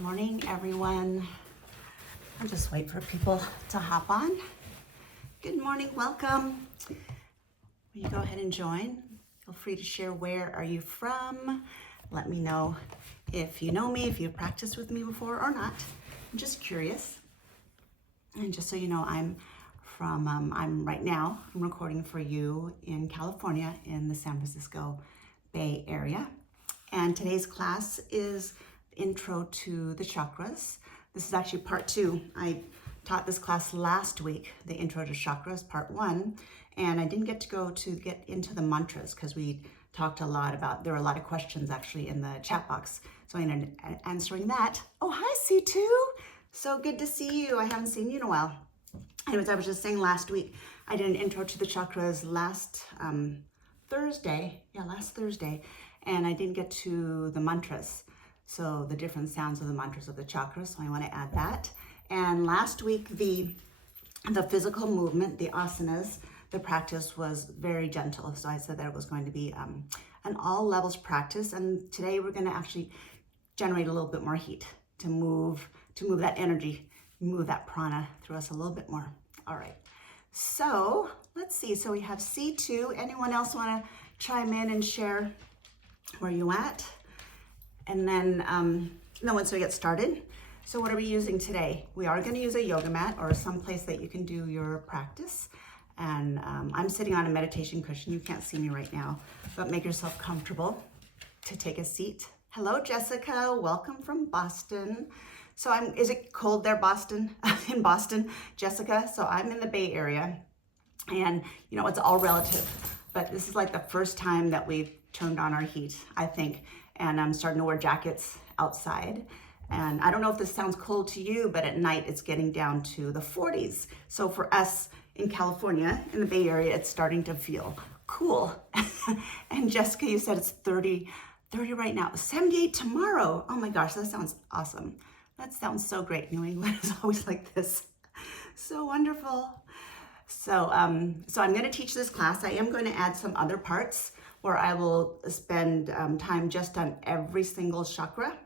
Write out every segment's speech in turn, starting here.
Good morning, everyone. I'll just wait for people to hop on. Good morning, welcome. Will you go ahead and join? Feel free to share where are you from. Let me know if you know me, if you've practiced with me before or not. I'm just curious. And just so you know, I'm right now, I'm recording for you in California in the San Francisco Bay Area. And today's class is Intro to the Chakras. This is actually part 2. I taught this class last week, the Intro to Chakras, part 1, and I didn't get to get into the mantras because we talked a lot about, there were a lot of questions actually in the chat box, so I ended up answering that. Oh, hi C2! So good to see you. I haven't seen you in a while. Anyways, I was just saying last week, I did an Intro to the Chakras last Thursday, and I didn't get to the mantras. So the different sounds of the mantras of the chakras, so I want to add that. And last week, the physical movement, the asanas, the practice was very gentle. So I said that it was going to be an all levels practice. And today we're going to actually generate a little bit more heat to move that energy, move that prana through us a little bit more. All right. So let's see. So we have C2. Anyone else want to chime in and share where you at? And then once we get started, so what are we using today? We are going to use a yoga mat or some place that you can do your practice. And I'm sitting on a meditation cushion. You can't see me right now, but make yourself comfortable to take a seat. Hello, Jessica. Welcome from Boston. So is it cold there, Boston? In Boston, Jessica? So I'm in the Bay Area, and you know, it's all relative, but this is like the first time that we've turned on our heat, I think. And I'm starting to wear jackets outside. And I don't know if this sounds cold to you, but at night it's getting down to the 40s. So for us in California, in the Bay Area, it's starting to feel cool. And Jessica, you said it's 30 right now, 78 tomorrow. Oh my gosh, that sounds awesome. That sounds so great. New England is always like this. So wonderful. So I'm gonna teach this class. I am going to add some other parts where I will spend time just on every single chakra.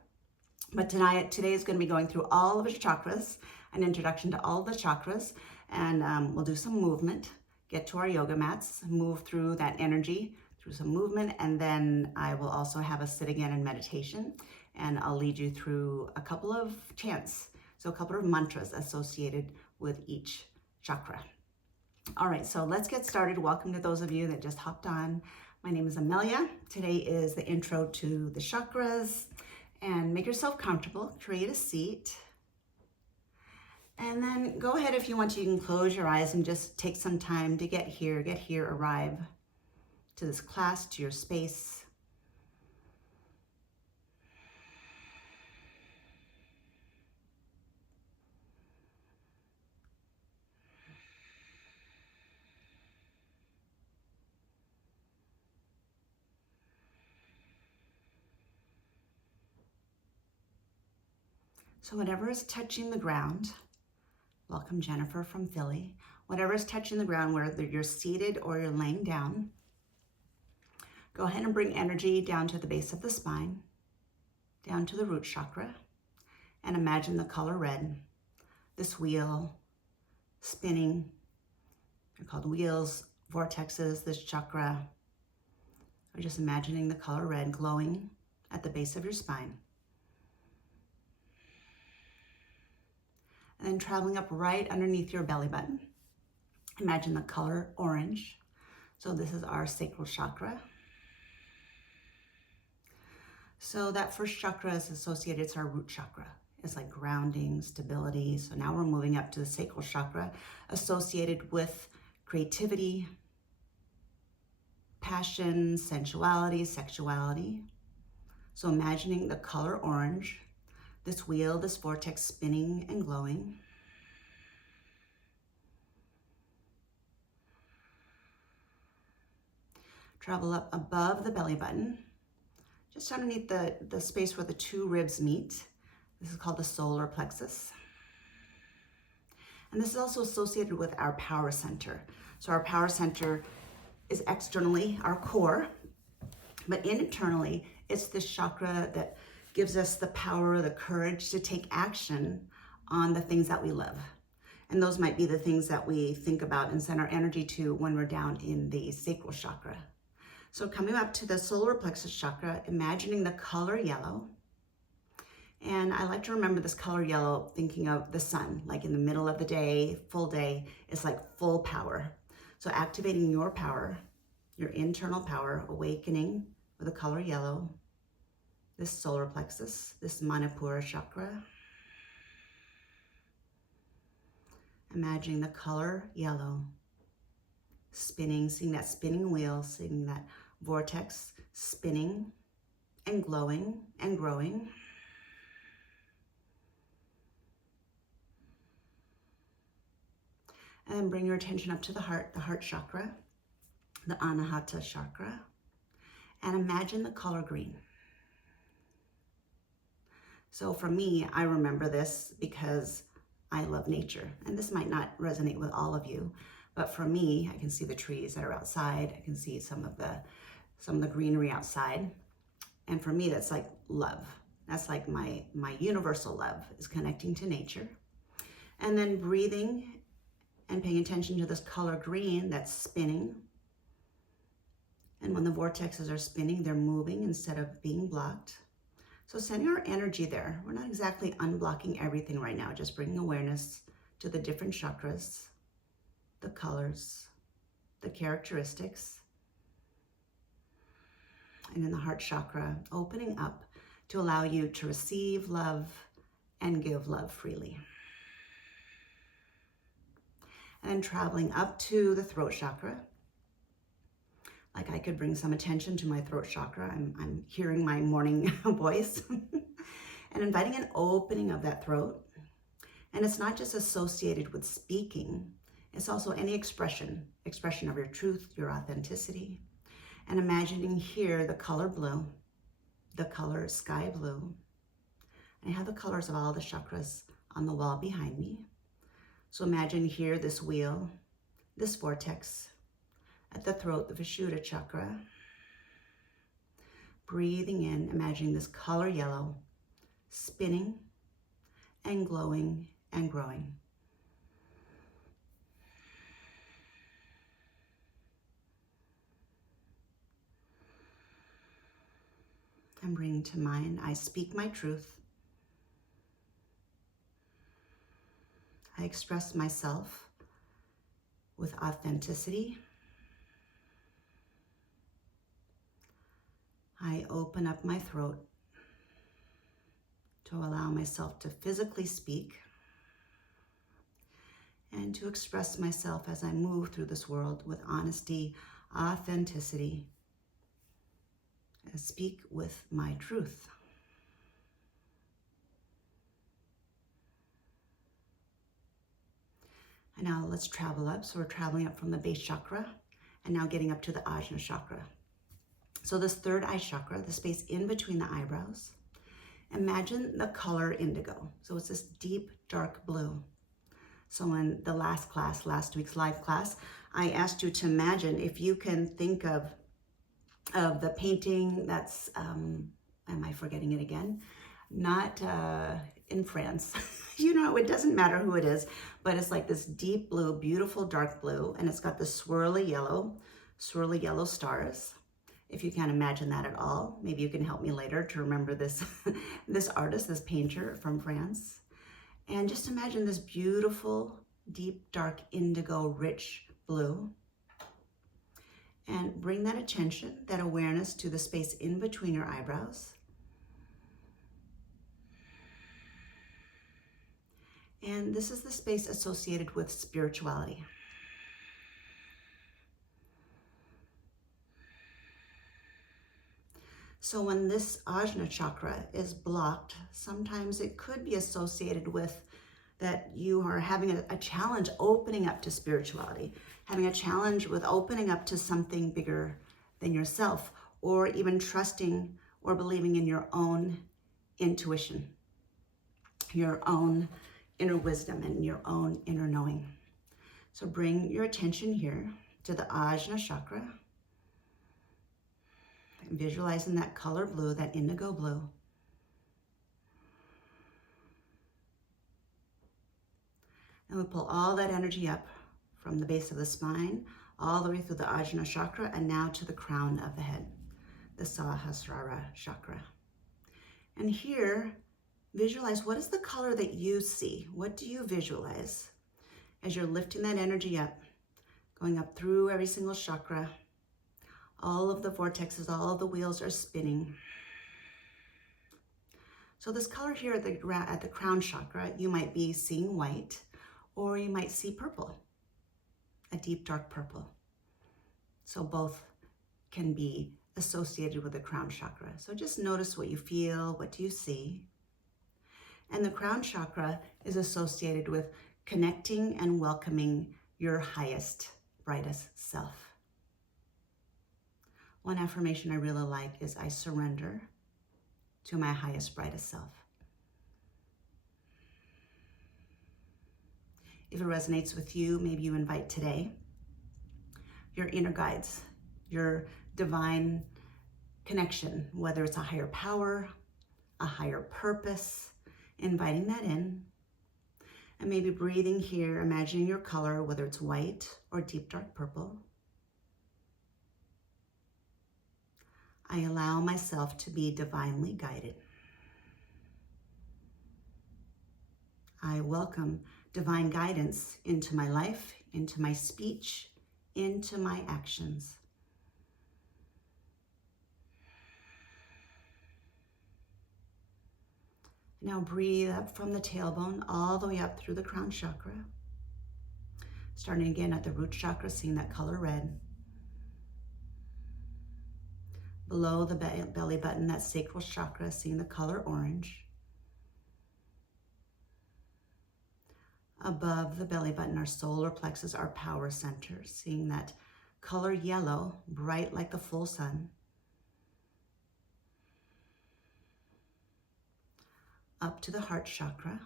But today is going to be going through all of the chakras, an introduction to all the chakras, and we'll do some movement, get to our yoga mats, move through that energy, through some movement, and then I will also have us sit again in meditation, and I'll lead you through a couple of chants, so a couple of mantras associated with each chakra. All right, so let's get started. Welcome to those of you that just hopped on. My name is Amelia. Today is the intro to the chakras. And make yourself comfortable, create a seat. And then go ahead if you want to, you can close your eyes and just take some time to get here, arrive to this class, to your space. So whatever is touching the ground, welcome Jennifer from Philly, whatever is touching the ground, whether you're seated or you're laying down, go ahead and bring energy down to the base of the spine, down to the root chakra, and imagine the color red, this wheel spinning. They're called wheels, vortexes, this chakra. We're just imagining the color red glowing at the base of your spine. And then traveling up right underneath your belly button. Imagine the color orange. So this is our sacral chakra. So that first chakra is associated, it's our root chakra. It's like grounding, stability. So now we're moving up to the sacral chakra, associated with creativity, passion, sensuality, sexuality. So imagining the color orange, this wheel, this vortex spinning and glowing. Travel up above the belly button, just underneath the space where the two ribs meet. This is called the solar plexus. And this is also associated with our power center. So our power center is externally our core, but internally it's this chakra that gives us the power, the courage to take action on the things that we love. And those might be the things that we think about and send our energy to when we're down in the sacral chakra. So coming up to the solar plexus chakra, imagining the color yellow. And I like to remember this color yellow, thinking of the sun, like in the middle of the day, full day, it's like full power. So activating your power, your internal power, awakening with the color yellow, this solar plexus, this Manipura chakra. Imagining the color yellow, spinning, seeing that spinning wheel, seeing that vortex spinning and glowing and growing. And then bring your attention up to the heart chakra, the Anahata chakra, and imagine the color green. So for me, I remember this because I love nature, and this might not resonate with all of you, but for me, I can see the trees that are outside. I can see some of the greenery outside, and for me, that's like love. That's like my universal love is connecting to nature, and then breathing and paying attention to this color green that's spinning. And when the vortexes are spinning, they're moving instead of being blocked. So sending our energy there. We're not exactly unblocking everything right now, just bringing awareness to the different chakras, the colors, the characteristics. And in the heart chakra, opening up to allow you to receive love and give love freely. And then traveling up to the throat chakra. Like I could bring some attention to my throat chakra. I'm hearing my morning voice and inviting an opening of that throat. And it's not just associated with speaking, it's also any expression of your truth, your authenticity. And imagining here the color blue, the color sky blue. And I have the colors of all the chakras on the wall behind me. So imagine here this wheel, this vortex, at the throat, the Vishuddha chakra. Breathing in, imagining this color yellow, spinning and glowing and growing. And bringing to mind, I speak my truth. I express myself with authenticity. I open up my throat to allow myself to physically speak and to express myself as I move through this world with honesty, authenticity. I speak with my truth. And now let's travel up. So we're traveling up from the base chakra and now getting up to the ajna chakra. So this third eye chakra, the space in between the eyebrows, imagine the color indigo. So it's this deep, dark blue. So in the last class, last week's live class, I asked you to imagine if you can think of the painting that's, am I forgetting it again? Not in France. You know, it doesn't matter who it is, but it's like this deep blue, beautiful dark blue, and it's got the swirly yellow stars. If you can't imagine that at all, maybe you can help me later to remember this, this artist, this painter from France. And just imagine this beautiful, deep, dark, indigo, rich blue. And bring that attention, that awareness to the space in between your eyebrows. And this is the space associated with spirituality. So when this ajna chakra is blocked, sometimes it could be associated with that you are having a challenge opening up to spirituality, having a challenge with opening up to something bigger than yourself, or even trusting or believing in your own intuition, your own inner wisdom and your own inner knowing. So bring your attention here to the ajna chakra. Visualizing that color blue, that indigo blue. And we pull all that energy up from the base of the spine, all the way through the ajna chakra, and now to the crown of the head, the sahasrara chakra. And here, visualize, what is the color that you see? What do you visualize as you're lifting that energy up, going up through every single chakra? All of the vortexes, all of the wheels are spinning. So this color here at the crown chakra, you might be seeing white, or you might see purple, a deep dark purple. So both can be associated with the crown chakra. So just notice what you feel, what do you see? And the crown chakra is associated with connecting and welcoming your highest, brightest self. One affirmation I really like is, I surrender to my highest, brightest self. If it resonates with you, maybe you invite today your inner guides, your divine connection, whether it's a higher power, a higher purpose, inviting that in. And maybe breathing here, imagining your color, whether it's white or deep dark purple. I allow myself to be divinely guided. I welcome divine guidance into my life, into my speech, into my actions. Now breathe up from the tailbone all the way up through the crown chakra. Starting again at the root chakra, seeing that color red. Below the belly button, that sacral chakra, seeing the color orange. Above the belly button, our solar plexus, our power center, seeing that color yellow, bright like the full sun. Up to the heart chakra,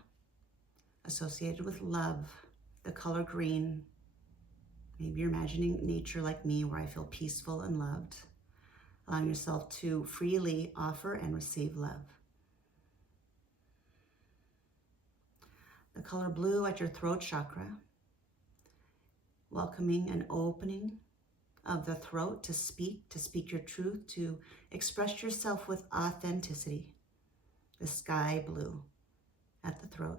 associated with love, the color green. Maybe you're imagining nature like me, where I feel peaceful and loved. Allowing yourself to freely offer and receive love. The color blue at your throat chakra, welcoming an opening of the throat to speak your truth, to express yourself with authenticity. The sky blue at the throat.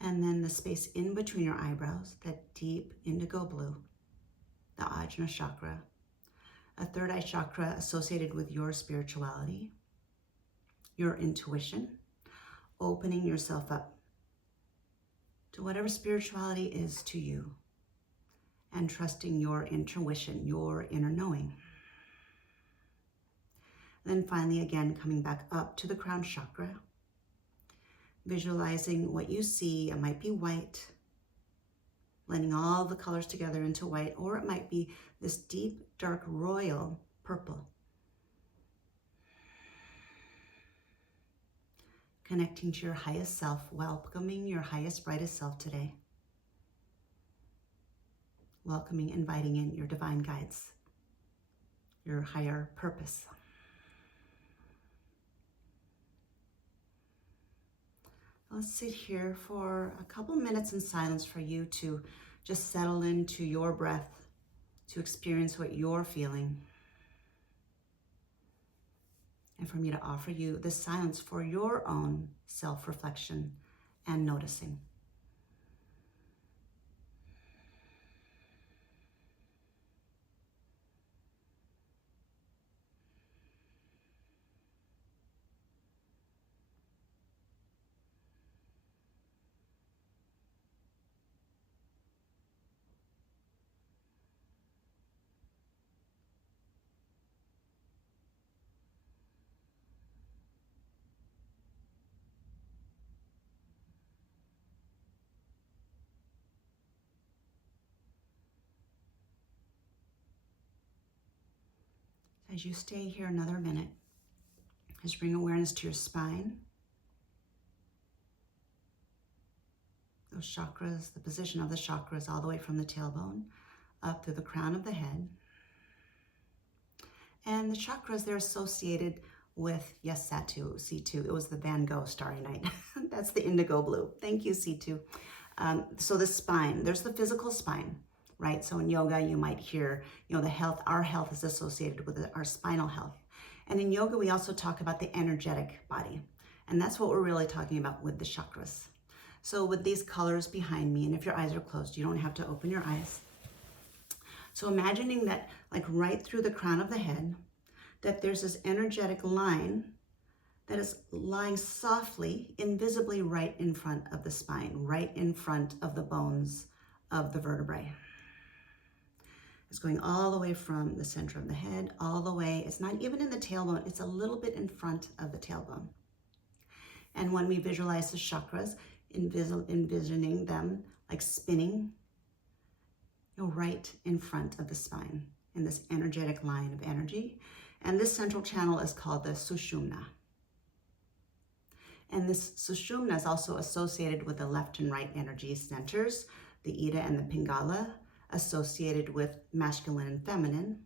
And then the space in between your eyebrows, that deep indigo blue, the ajna chakra, a third eye chakra associated with your spirituality, your intuition, opening yourself up to whatever spirituality is to you, and trusting your intuition, your inner knowing. Then finally, again, coming back up to the crown chakra, visualizing what you see. It might be white, blending all the colors together into white, or it might be this deep, dark, royal purple. Connecting to your highest self, welcoming your highest, brightest self today. Welcoming, inviting in your divine guides, your higher purpose. Let's sit here for a couple minutes in silence for you to just settle into your breath, to experience what you're feeling. And for me to offer you this silence for your own self-reflection and noticing. As you stay here another minute, just bring awareness to your spine, those chakras, the position of the chakras all the way from the tailbone up through the crown of the head. And the chakras, they're associated with, yes, Satu, C2. It was the Van Gogh Starry Night. That's the indigo blue. Thank you, C2. So the spine, there's the physical spine, right? So in yoga, you might hear, the health, our health is associated with our spinal health. And in yoga, we also talk about the energetic body. And that's what we're really talking about with the chakras. So with these colors behind me, and if your eyes are closed, you don't have to open your eyes. So imagining that like right through the crown of the head, that there's this energetic line that is lying softly, invisibly right in front of the spine, right in front of the bones of the vertebrae. It's going all the way from the center of the head, all the way, it's not even in the tailbone, it's a little bit in front of the tailbone. And when we visualize the chakras, envisioning them like spinning, right in front of the spine in this energetic line of energy. And this central channel is called the Sushumna. And this Sushumna is also associated with the left and right energy centers, the Ida and the Pingala, associated with masculine and feminine.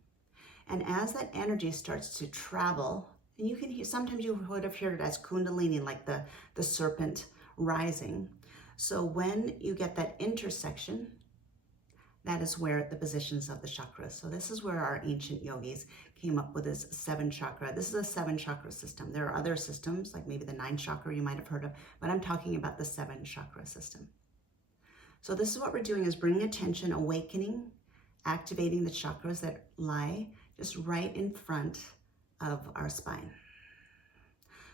And as that energy starts to travel, and you can hear, sometimes you would have heard it as Kundalini, like the serpent rising. So when you get that intersection, that is where the positions of the chakras. So this is where our ancient yogis came up with this 7 chakra. This is a 7 chakra system. There are other systems, like maybe the 9 chakra you might have heard of, but I'm talking about the 7 chakra system. So this is what we're doing, is bringing attention, awakening, activating the chakras that lie just right in front of our spine.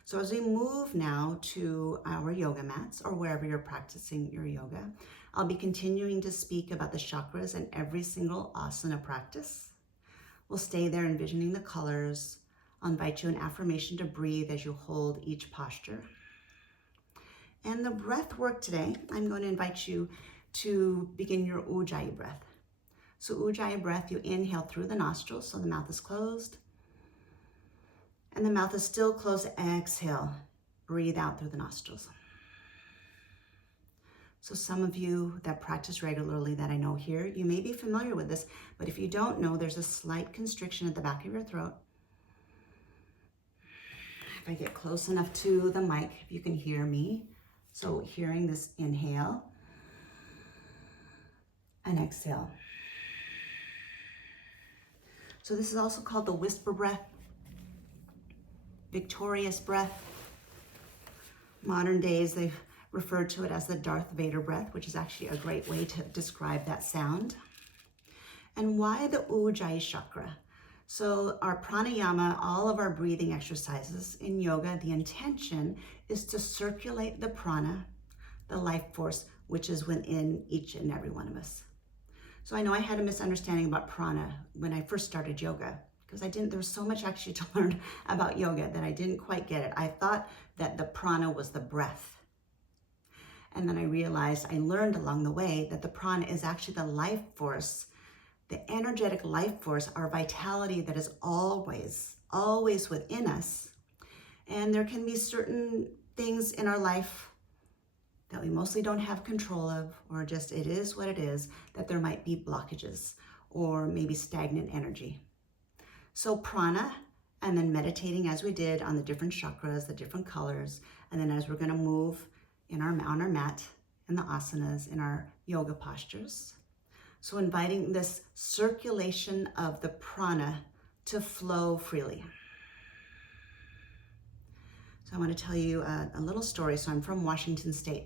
So as we move now to our yoga mats or wherever you're practicing your yoga, I'll be continuing to speak about the chakras in every single asana practice. We'll stay there envisioning the colors. I'll invite you an affirmation to breathe as you hold each posture. And the breath work today, I'm going to invite you to begin your ujjayi breath. So ujjayi breath, you inhale through the nostrils, so the mouth is closed. And the mouth is still closed. Exhale, breathe out through the nostrils. So some of you that practice regularly that I know here, you may be familiar with this, but if you don't know, there's a slight constriction at the back of your throat. If I get close enough to the mic, if you can hear me. So hearing this inhale and exhale. So this is also called the whisper breath, victorious breath. Modern days, they've referred to it as the Darth Vader breath, which is actually a great way to describe that sound. And why the ujjayi chakra? So our pranayama, all of our breathing exercises in yoga, the intention is to circulate the prana, the life force, which is within each and every one of us. So I know I had a misunderstanding about prana when I first started yoga, because there was so much actually to learn about yoga that I didn't quite get it. I thought that the prana was the breath. And then I realized, I learned along the way that the prana is actually the life force, the energetic life force, our vitality that is always, always within us. And there can be certain things in our life that we mostly don't have control of, or just it is what it is, that there might be blockages or maybe stagnant energy. So prana, and then meditating as we did on the different chakras, the different colors, and then as we're gonna move on our mat, in the asanas, in our yoga postures. So inviting this circulation of the prana to flow freely. So I want to tell you a little story. So I'm from Washington State,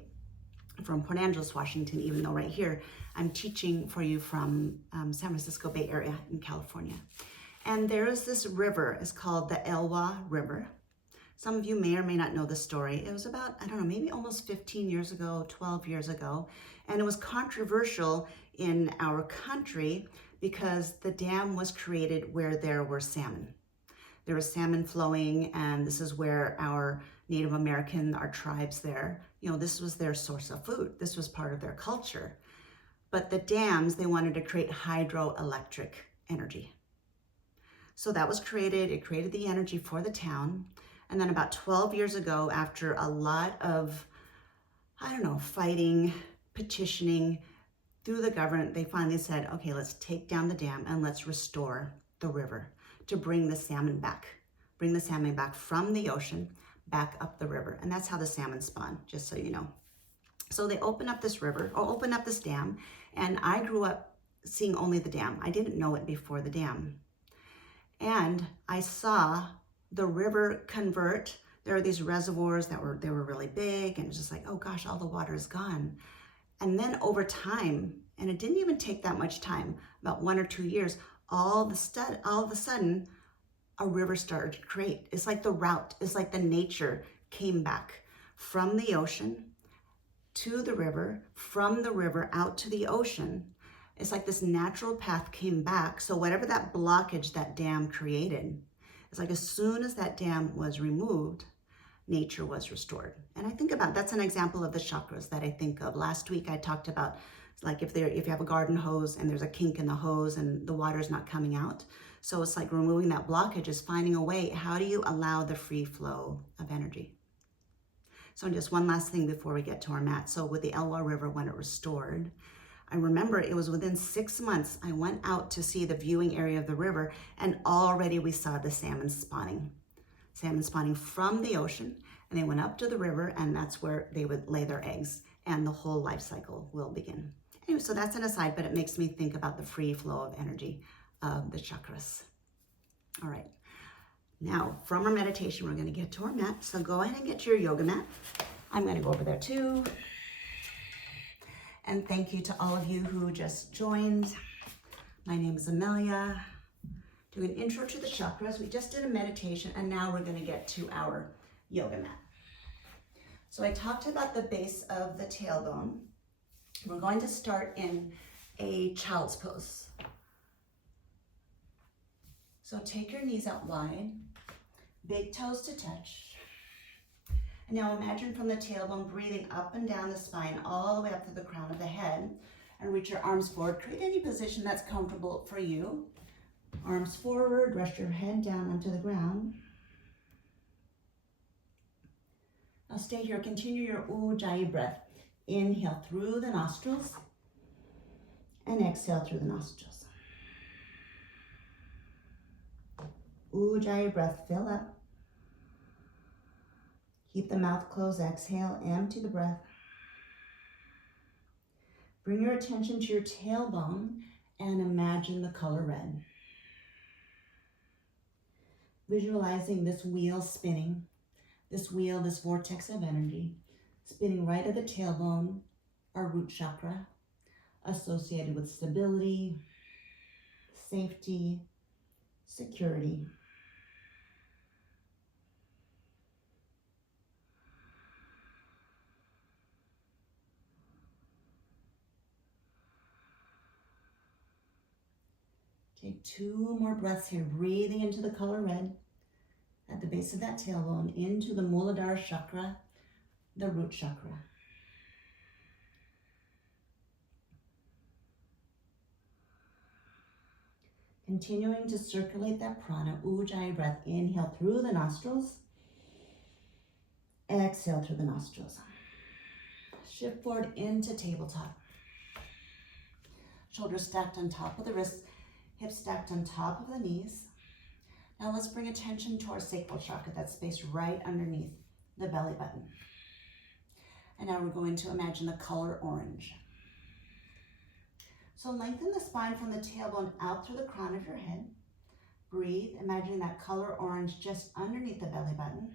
from Port Angeles, Washington, even though right here I'm teaching for you from San Francisco Bay Area in California. And there is this river, it's called the Elwha River. Some of you may or may not know the story. It was about, I don't know, maybe almost 15 years ago, 12 years ago. And it was controversial in our country because the dam was created where there were salmon. There was salmon flowing, and this is where our Native American, our tribes there, this was their source of food. This was part of their culture. But the dams, they wanted to create hydroelectric energy. So that was created. It created the energy for the town. And then about 12 years ago, after a lot of, fighting, petitioning through the government, they finally said, okay, let's take down the dam and let's restore the river to bring the salmon back bring the salmon back from the ocean, back up the river. And that's how the salmon spawn, just so you know. So they open up this river, or open up this dam, and I grew up seeing only the dam. I didn't know it before the dam. And I saw the river convert. There are these reservoirs that were really big, and it's just like, oh gosh, all the water is gone. And then over time, and it didn't even take that much time, about 1 or 2 years, all of a sudden, a river started to create. It's like the route, it's like the nature came back from the ocean to the river, from the river out to the ocean. It's like this natural path came back. So whatever that blockage that dam created, it's like as soon as that dam was removed, nature was restored. And I think about, that's an example of the chakras that I think of. Last week I talked about, like if you have a garden hose and there's a kink in the hose and the water's not coming out. So it's like removing that blockage is finding a way. How do you allow the free flow of energy? So just one last thing before we get to our mat. So with the Elwha River, when it restored, I remember it was within 6 months, I went out to see the viewing area of the river, and already we saw the salmon spawning from the ocean, and they went up to the river, and that's where they would lay their eggs, and the whole life cycle will begin. Anyway, so that's an aside, but it makes me think about the free flow of energy of the chakras. All right. Now, from our meditation, we're going to get to our mat. So go ahead and get your yoga mat. I'm going to go over there too. And thank you to all of you who just joined. My name is Amelia. Doing an intro to the chakras. We just did a meditation, and now we're going to get to our yoga mat. So I talked about the base of the tailbone. We're going to start in a child's pose. So take your knees out wide, big toes to touch. And now imagine from the tailbone breathing up and down the spine all the way up to the crown of the head, and reach your arms forward. Create any position that's comfortable for you. Arms forward, rest your head down onto the ground. Now stay here, continue your ujjayi breath. Inhale through the nostrils and exhale through the nostrils. Ujjayi breath, fill up. Keep the mouth closed, exhale, empty the breath. Bring your attention to your tailbone and imagine the color red. Visualizing this wheel spinning, this vortex of energy, spinning right at the tailbone, our root chakra, associated with stability, safety, security. Take 2 more breaths here, breathing into the color red at the base of that tailbone, into the Muladhara chakra, the root chakra. Continuing to circulate that prana, ujjayi breath. Inhale through the nostrils, exhale through the nostrils. Shift forward into tabletop. Shoulders stacked on top of the wrists, hips stacked on top of the knees. Now let's bring attention to our sacral chakra, that space right underneath the belly button. And now we're going to imagine the color orange. So lengthen the spine from the tailbone out through the crown of your head. Breathe, imagining that color orange just underneath the belly button.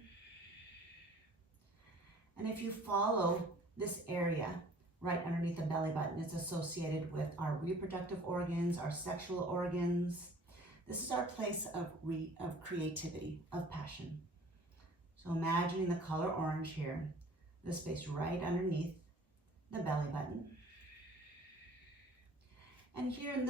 And if you follow this area right underneath the belly button, it's associated with our reproductive organs, our sexual organs. This is our place of creativity, of passion. So imagining the color orange here, the space right underneath the belly button. And here in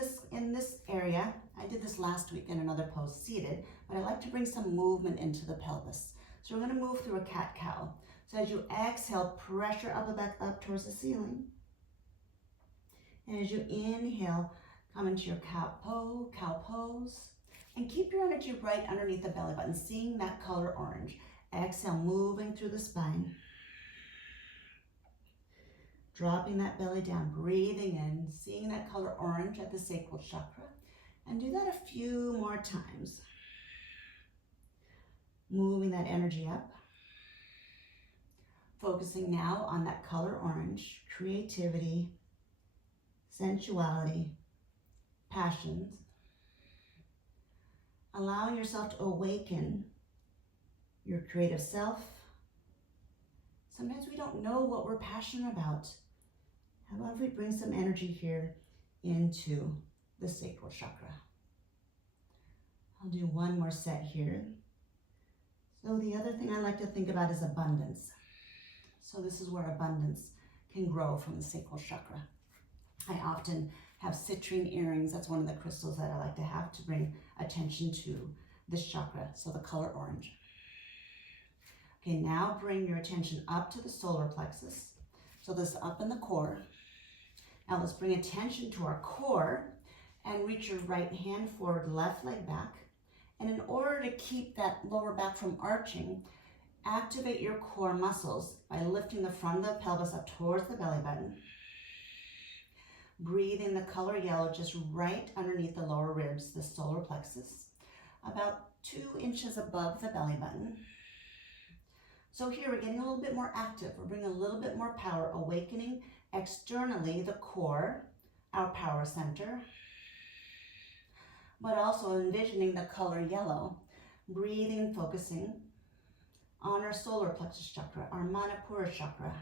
this area, I did this last week in another pose, seated, but I like to bring some movement into the pelvis. So we're going to move through a cat-cow. So as you exhale, pressure up and back up towards the ceiling. And as you inhale, come into your cow pose. And keep your energy right underneath the belly button, seeing that color orange. Exhale, moving through the spine. Dropping that belly down, breathing in, seeing that color orange at the sacral chakra. And do that a few more times. moving that energy up. Focusing now on that color orange, creativity, sensuality, passions. Allowing yourself to awaken your creative self. Sometimes we don't know what we're passionate about. How about if we bring some energy here into the sacral chakra? I'll do one more set here. So the other thing I like to think about is abundance. So this is where abundance can grow from the sacral chakra. I often have citrine earrings. That's one of the crystals that I like to have to bring attention to this chakra, so the color orange. Okay, now bring your attention up to the solar plexus. So this up in the core. Now let's bring attention to our core and reach your right hand forward, left leg back. And in order to keep that lower back from arching, activate your core muscles by lifting the front of the pelvis up towards the belly button. Breathe in the color yellow just right underneath the lower ribs, the solar plexus, about 2 inches above the belly button. So here we're getting a little bit more active. We're bringing a little bit more power, awakening externally the core, our power center, but also envisioning the color yellow, breathing, focusing on our solar plexus chakra, our manipura chakra.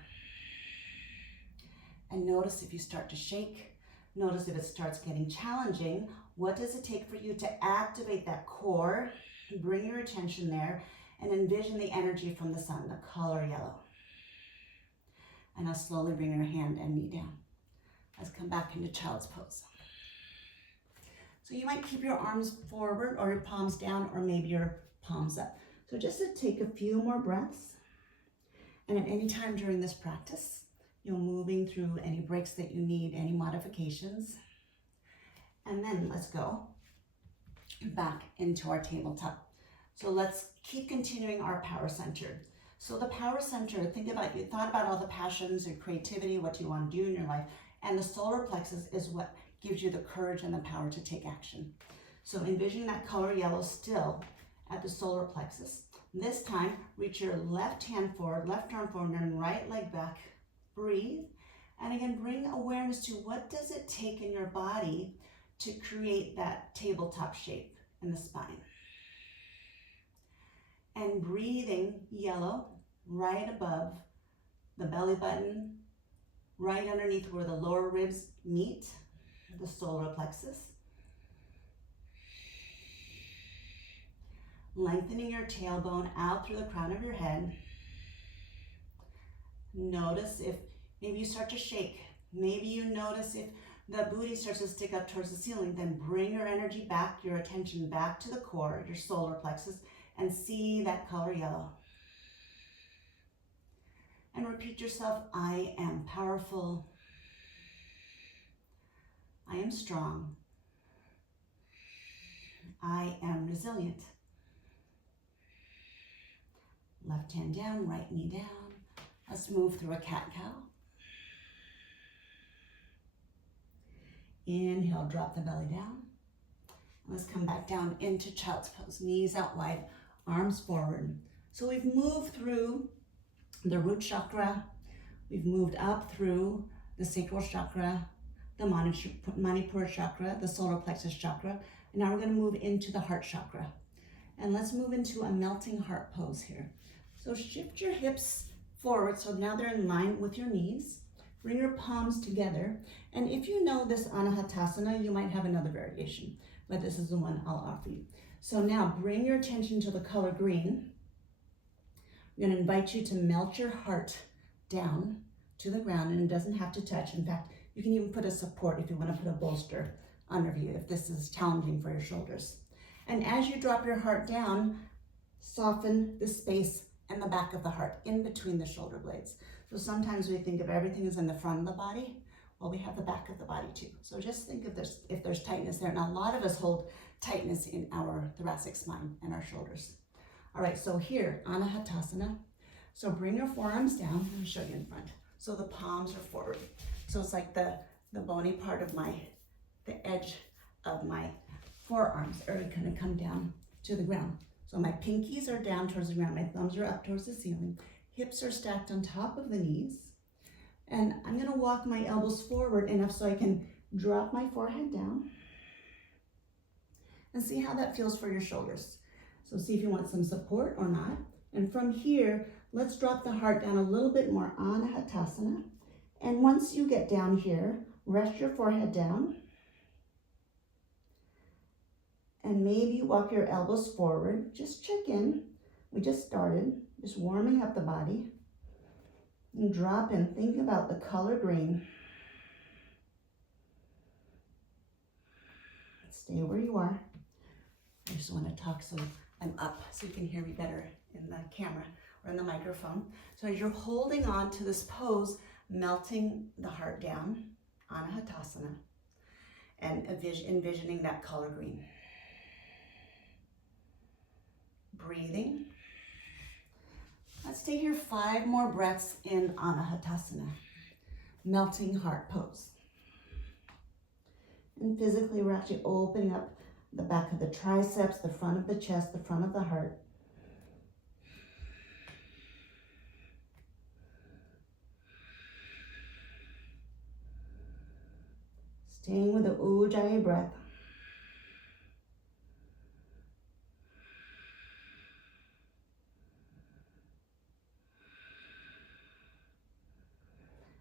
And notice if you start to shake, notice if it starts getting challenging, what does it take for you to activate that core, bring your attention there, and envision the energy from the sun, the color yellow. And now slowly bring your hand and knee down. Let's come back into child's pose. So you might keep your arms forward or your palms down or maybe your palms up. So just to take a few more breaths. And at any time during this practice, moving through any breaks that you need, any modifications. And then let's go back into our tabletop. So let's keep continuing our power center. So the power center, think about, you thought about all the passions and creativity, what you want to do in your life, and the solar plexus is what gives you the courage and the power to take action. So envision that color yellow still at the solar plexus. This time, reach your left hand forward, left arm forward, and right leg back. Breathe. And again, bring awareness to what does it take in your body to create that tabletop shape in the spine. And breathing yellow right above the belly button, right underneath where the lower ribs meet, the solar plexus. Lengthening your tailbone out through the crown of your head. Notice if maybe you start to shake. Maybe you notice if the booty starts to stick up towards the ceiling. Then bring your energy back, your attention back to the core, your solar plexus, and see that color yellow. And repeat yourself, I am powerful. I am strong. I am resilient. Left hand down, right knee down. Let's move through a cat-cow. Inhale, drop the belly down. Let's come back down into child's pose. Knees out wide, arms forward. So we've moved through the root chakra. We've moved up through the sacral chakra, the manipura chakra, the solar plexus chakra. And now we're going to move into the heart chakra. And let's move into a melting heart pose here. So shift your hips forward, so now they're in line with your knees. Bring your palms together. And if you know this anahatasana, you might have another variation, but this is the one I'll offer you. So now bring your attention to the color green. I'm going to invite you to melt your heart down to the ground, and it doesn't have to touch. In fact, you can even put a support if you want to put a bolster under you if this is challenging for your shoulders. And as you drop your heart down, soften the space and the back of the heart in between the shoulder blades. So sometimes we think of everything is in the front of the body. Well, we have the back of the body too. So just think of this, if there's tightness there. Now, a lot of us hold tightness in our thoracic spine and our shoulders. All right, so here, anahatasana. So bring your forearms down. Let me show you in front. So the palms are forward. So it's like the bony part of the edge of my forearms are going to come down to the ground. So my pinkies are down towards the ground, my thumbs are up towards the ceiling, hips are stacked on top of the knees, and I'm gonna walk my elbows forward enough so I can drop my forehead down and see how that feels for your shoulders. So see if you want some support or not. And from here, let's drop the heart down a little bit more, Anahatasana. And once you get down here, rest your forehead down. And maybe walk your elbows forward. Just check in. We just started, just warming up the body. And drop in, think about the color green. Stay where you are. I just want to talk so I'm up so you can hear me better in the camera or in the microphone. So as you're holding on to this pose, melting the heart down, Anahatasana, and envisioning that color green. Breathing. Let's stay here 5 more breaths in Anahatasana, melting heart pose. And physically, we're actually opening up the back of the triceps, the front of the chest, the front of the heart. Staying with the ujjayi breath.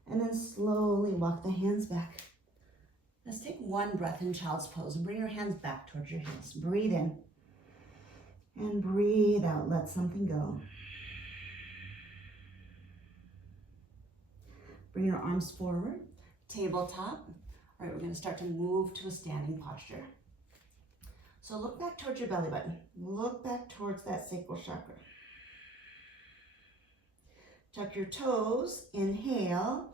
And then slowly walk the hands back. Let's take 1 breath in child's pose and bring your hands back towards your heels. Breathe in and breathe out. Let something go. Bring your arms forward, tabletop. All right, we're going to start to move to a standing posture. So look back towards your belly button. Look back towards that sacral chakra. Tuck your toes, inhale.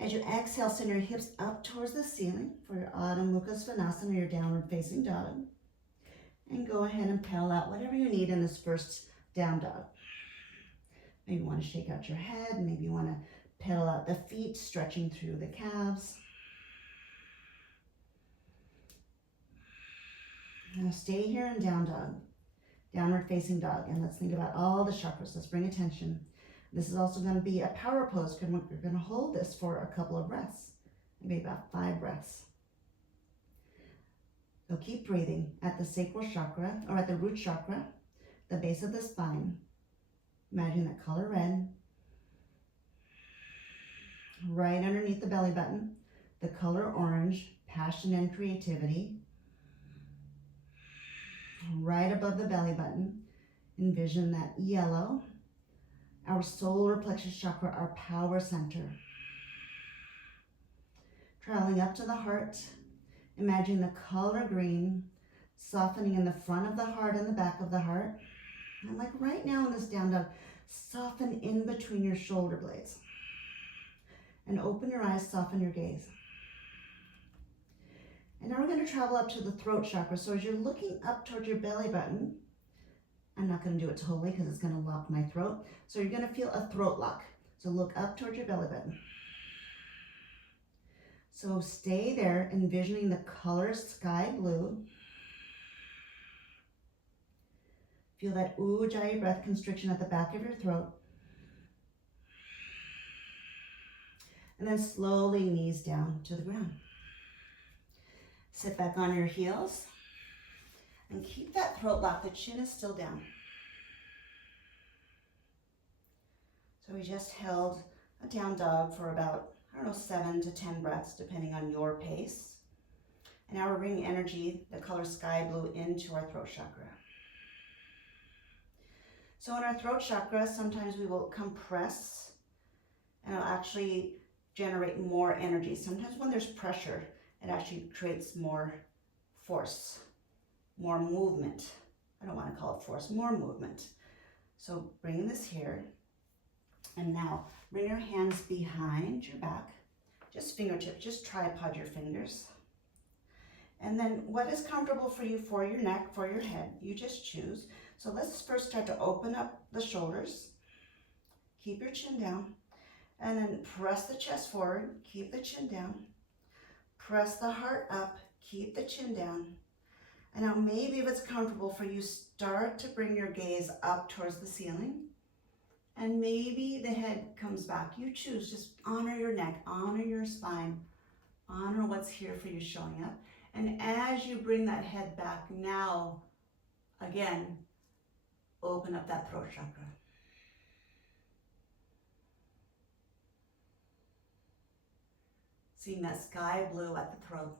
As you exhale, send your hips up towards the ceiling for your Adho Mukha Svanasana, your downward facing dog. And go ahead and pedal out whatever you need in this first down dog. Maybe you want to shake out your head. Maybe you want to pedal out the feet, stretching through the calves. Now stay here in down dog, downward facing dog. And let's think about all the chakras. Let's bring attention. This is also going to be a power pose because we're going to hold this for a couple of breaths, maybe about 5 breaths. So keep breathing at the sacral chakra or at the root chakra, the base of the spine. Imagine that color red. Right underneath the belly button, the color orange, passion and creativity. Right above the belly button, envision that yellow. Our solar plexus chakra, our power center. Traveling up to the heart, imagine the color green, softening in the front of the heart and the back of the heart. And like right now in this down dog, soften in between your shoulder blades. And open your eyes, soften your gaze. And now we're going to travel up to the throat chakra. So as you're looking up towards your belly button, I'm not going to do it totally because it's going to lock my throat. So you're going to feel a throat lock. So look up towards your belly button. So stay there, envisioning the color sky blue. Feel that ujjayi breath constriction at the back of your throat. And then slowly knees down to the ground. Sit back on your heels. And keep that throat lock. The chin is still down. So we just held a down dog for about, 7 to 10 breaths, depending on your pace. And now we're bringing energy, the color sky blue, into our throat chakra. So in our throat chakra, sometimes we will compress, and it'll actually generate more energy. Sometimes when there's pressure, it actually creates more force. More movement. I don't want to call it force, more movement. So bring this here. And now bring your hands behind your back. Just fingertips, just tripod your fingers. And then what is comfortable for you for your neck, for your head, you just choose. So let's first start to open up the shoulders. Keep your chin down. And then press the chest forward, keep the chin down. Press the heart up, keep the chin down. And now maybe if it's comfortable for you, start to bring your gaze up towards the ceiling. And maybe the head comes back. You choose, just honor your neck, honor your spine, honor what's here for you showing up. And as you bring that head back, now, again, open up that throat chakra. Seeing that sky blue at the throat.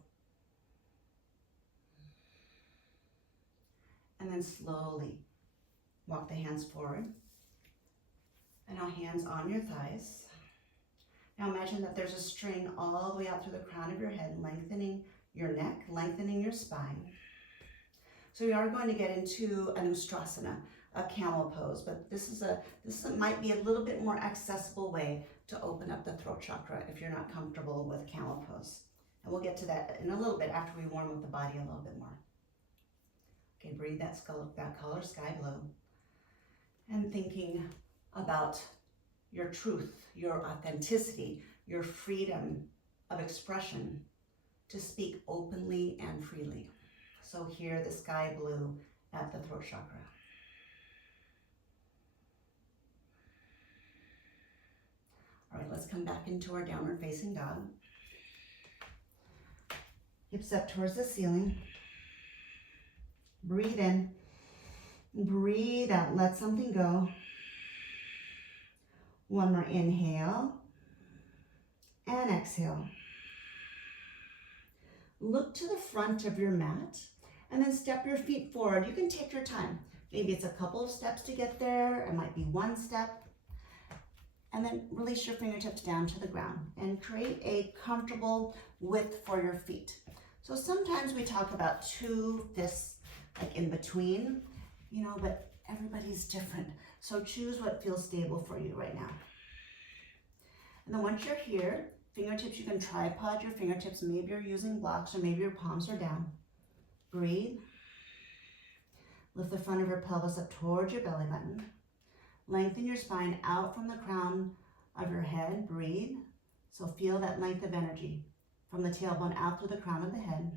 And then slowly walk the hands forward. And now hands on your thighs. Now imagine that there's a string all the way out through the crown of your head, lengthening your neck, lengthening your spine. So we are going to get into an ustrasana, a camel pose, but this might be a little bit more accessible way to open up the throat chakra if you're not comfortable with camel pose. And we'll get to that in a little bit after we warm up the body a little bit more. Okay, breathe that color, sky blue. And thinking about your truth, your authenticity, your freedom of expression to speak openly and freely. So here, the sky blue at the throat chakra. All right, let's come back into our downward facing dog. Hips up towards the ceiling. Breathe in, breathe out, let something go. One more inhale and exhale. Look to the front of your mat and then step your feet forward. You can take your time. Maybe it's a couple of steps to get there. It might be one step. And then release your fingertips down to the ground and create a comfortable width for your feet. So sometimes we talk about 2 fists like in between, but everybody's different. So choose what feels stable for you right now. And then once you're here, fingertips, you can tripod your fingertips. Maybe you're using blocks or maybe your palms are down. Breathe. Lift the front of your pelvis up towards your belly button. Lengthen your spine out from the crown of your head. Breathe. So feel that length of energy from the tailbone out through the crown of the head.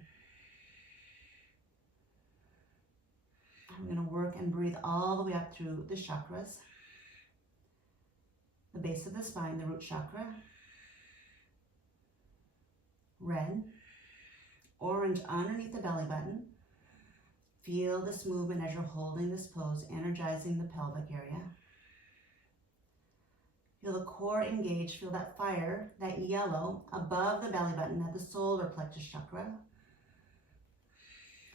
I'm going to work and breathe all the way up through the chakras. The base of the spine, the root chakra. Red. Orange underneath the belly button. Feel this movement as you're holding this pose, energizing the pelvic area. Feel the core engage, feel that fire, that yellow above the belly button at the solar plexus chakra.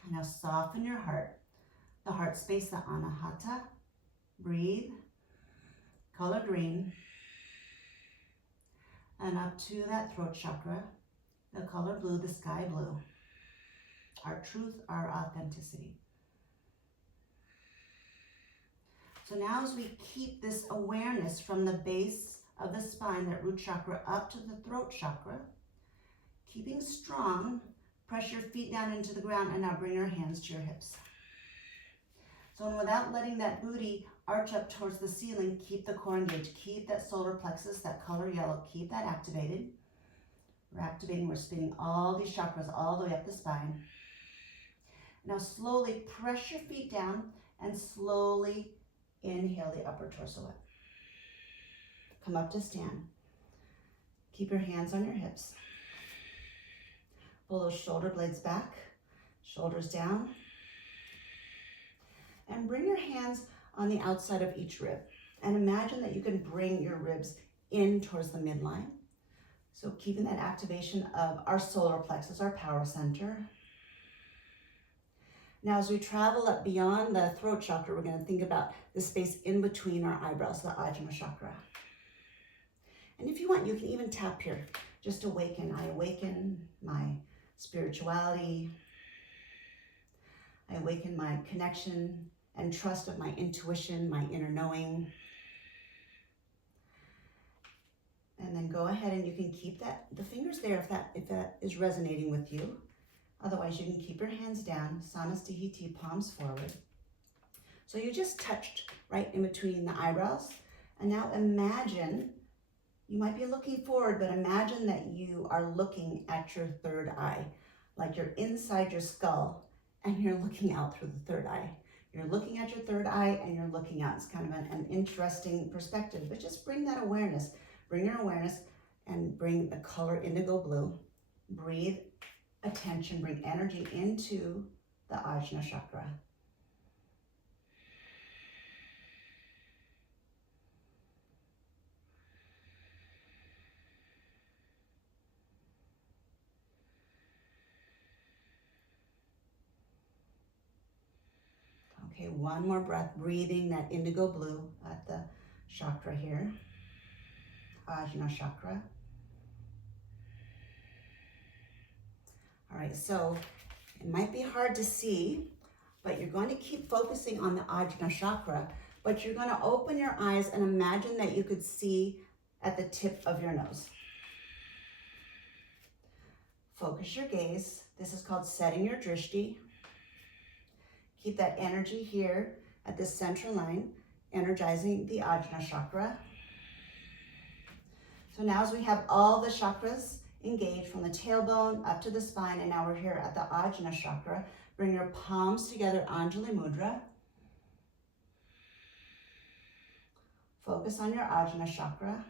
And now soften your heart. The heart space, the anahata. Breathe. Color green. And up to that throat chakra, the color blue, the sky blue. Our truth, our authenticity. So now as we keep this awareness from the base of the spine, that root chakra, up to the throat chakra, keeping strong, press your feet down into the ground and now bring your hands to your hips. So without letting that booty arch up towards the ceiling, keep the core engaged. Keep that solar plexus, that color yellow, keep that activated. We're activating, we're spinning all these chakras all the way up the spine. Now slowly press your feet down and slowly inhale the upper torso up. Come up to stand. Keep your hands on your hips. Pull those shoulder blades back, shoulders down. And bring your hands on the outside of each rib. And imagine that you can bring your ribs in towards the midline. So keeping that activation of our solar plexus, our power center. Now as we travel up beyond the throat chakra, we're going to think about the space in between our eyebrows, the ajna chakra. And if you want, you can even tap here. Just awaken. I awaken my spirituality. I awaken my connection and trust of my intuition, my inner knowing. And then go ahead and you can keep the fingers there if that is resonating with you. Otherwise, you can keep your hands down, Samastihiti, palms forward. So you just touched right in between the eyebrows. And now imagine, you might be looking forward, but imagine that you are looking at your third eye, like you're inside your skull and you're looking out through the third eye. You're looking at your third eye and you're looking out. It's kind of an interesting perspective, but just bring that awareness. Bring your awareness and bring the color indigo blue. Breathe attention, bring energy into the Ajna chakra. Okay, one more breath, breathing that indigo blue at the chakra here, Ajna chakra. All right, so it might be hard to see, but you're going to keep focusing on the Ajna chakra, but you're going to open your eyes and imagine that you could see at the tip of your nose. Focus your gaze. This is called setting your drishti. Keep that energy here at this central line, energizing the Ajna chakra. So now as we have all the chakras engaged from the tailbone up to the spine, and now we're here at the Ajna chakra, bring your palms together, Anjali Mudra. Focus on your Ajna chakra,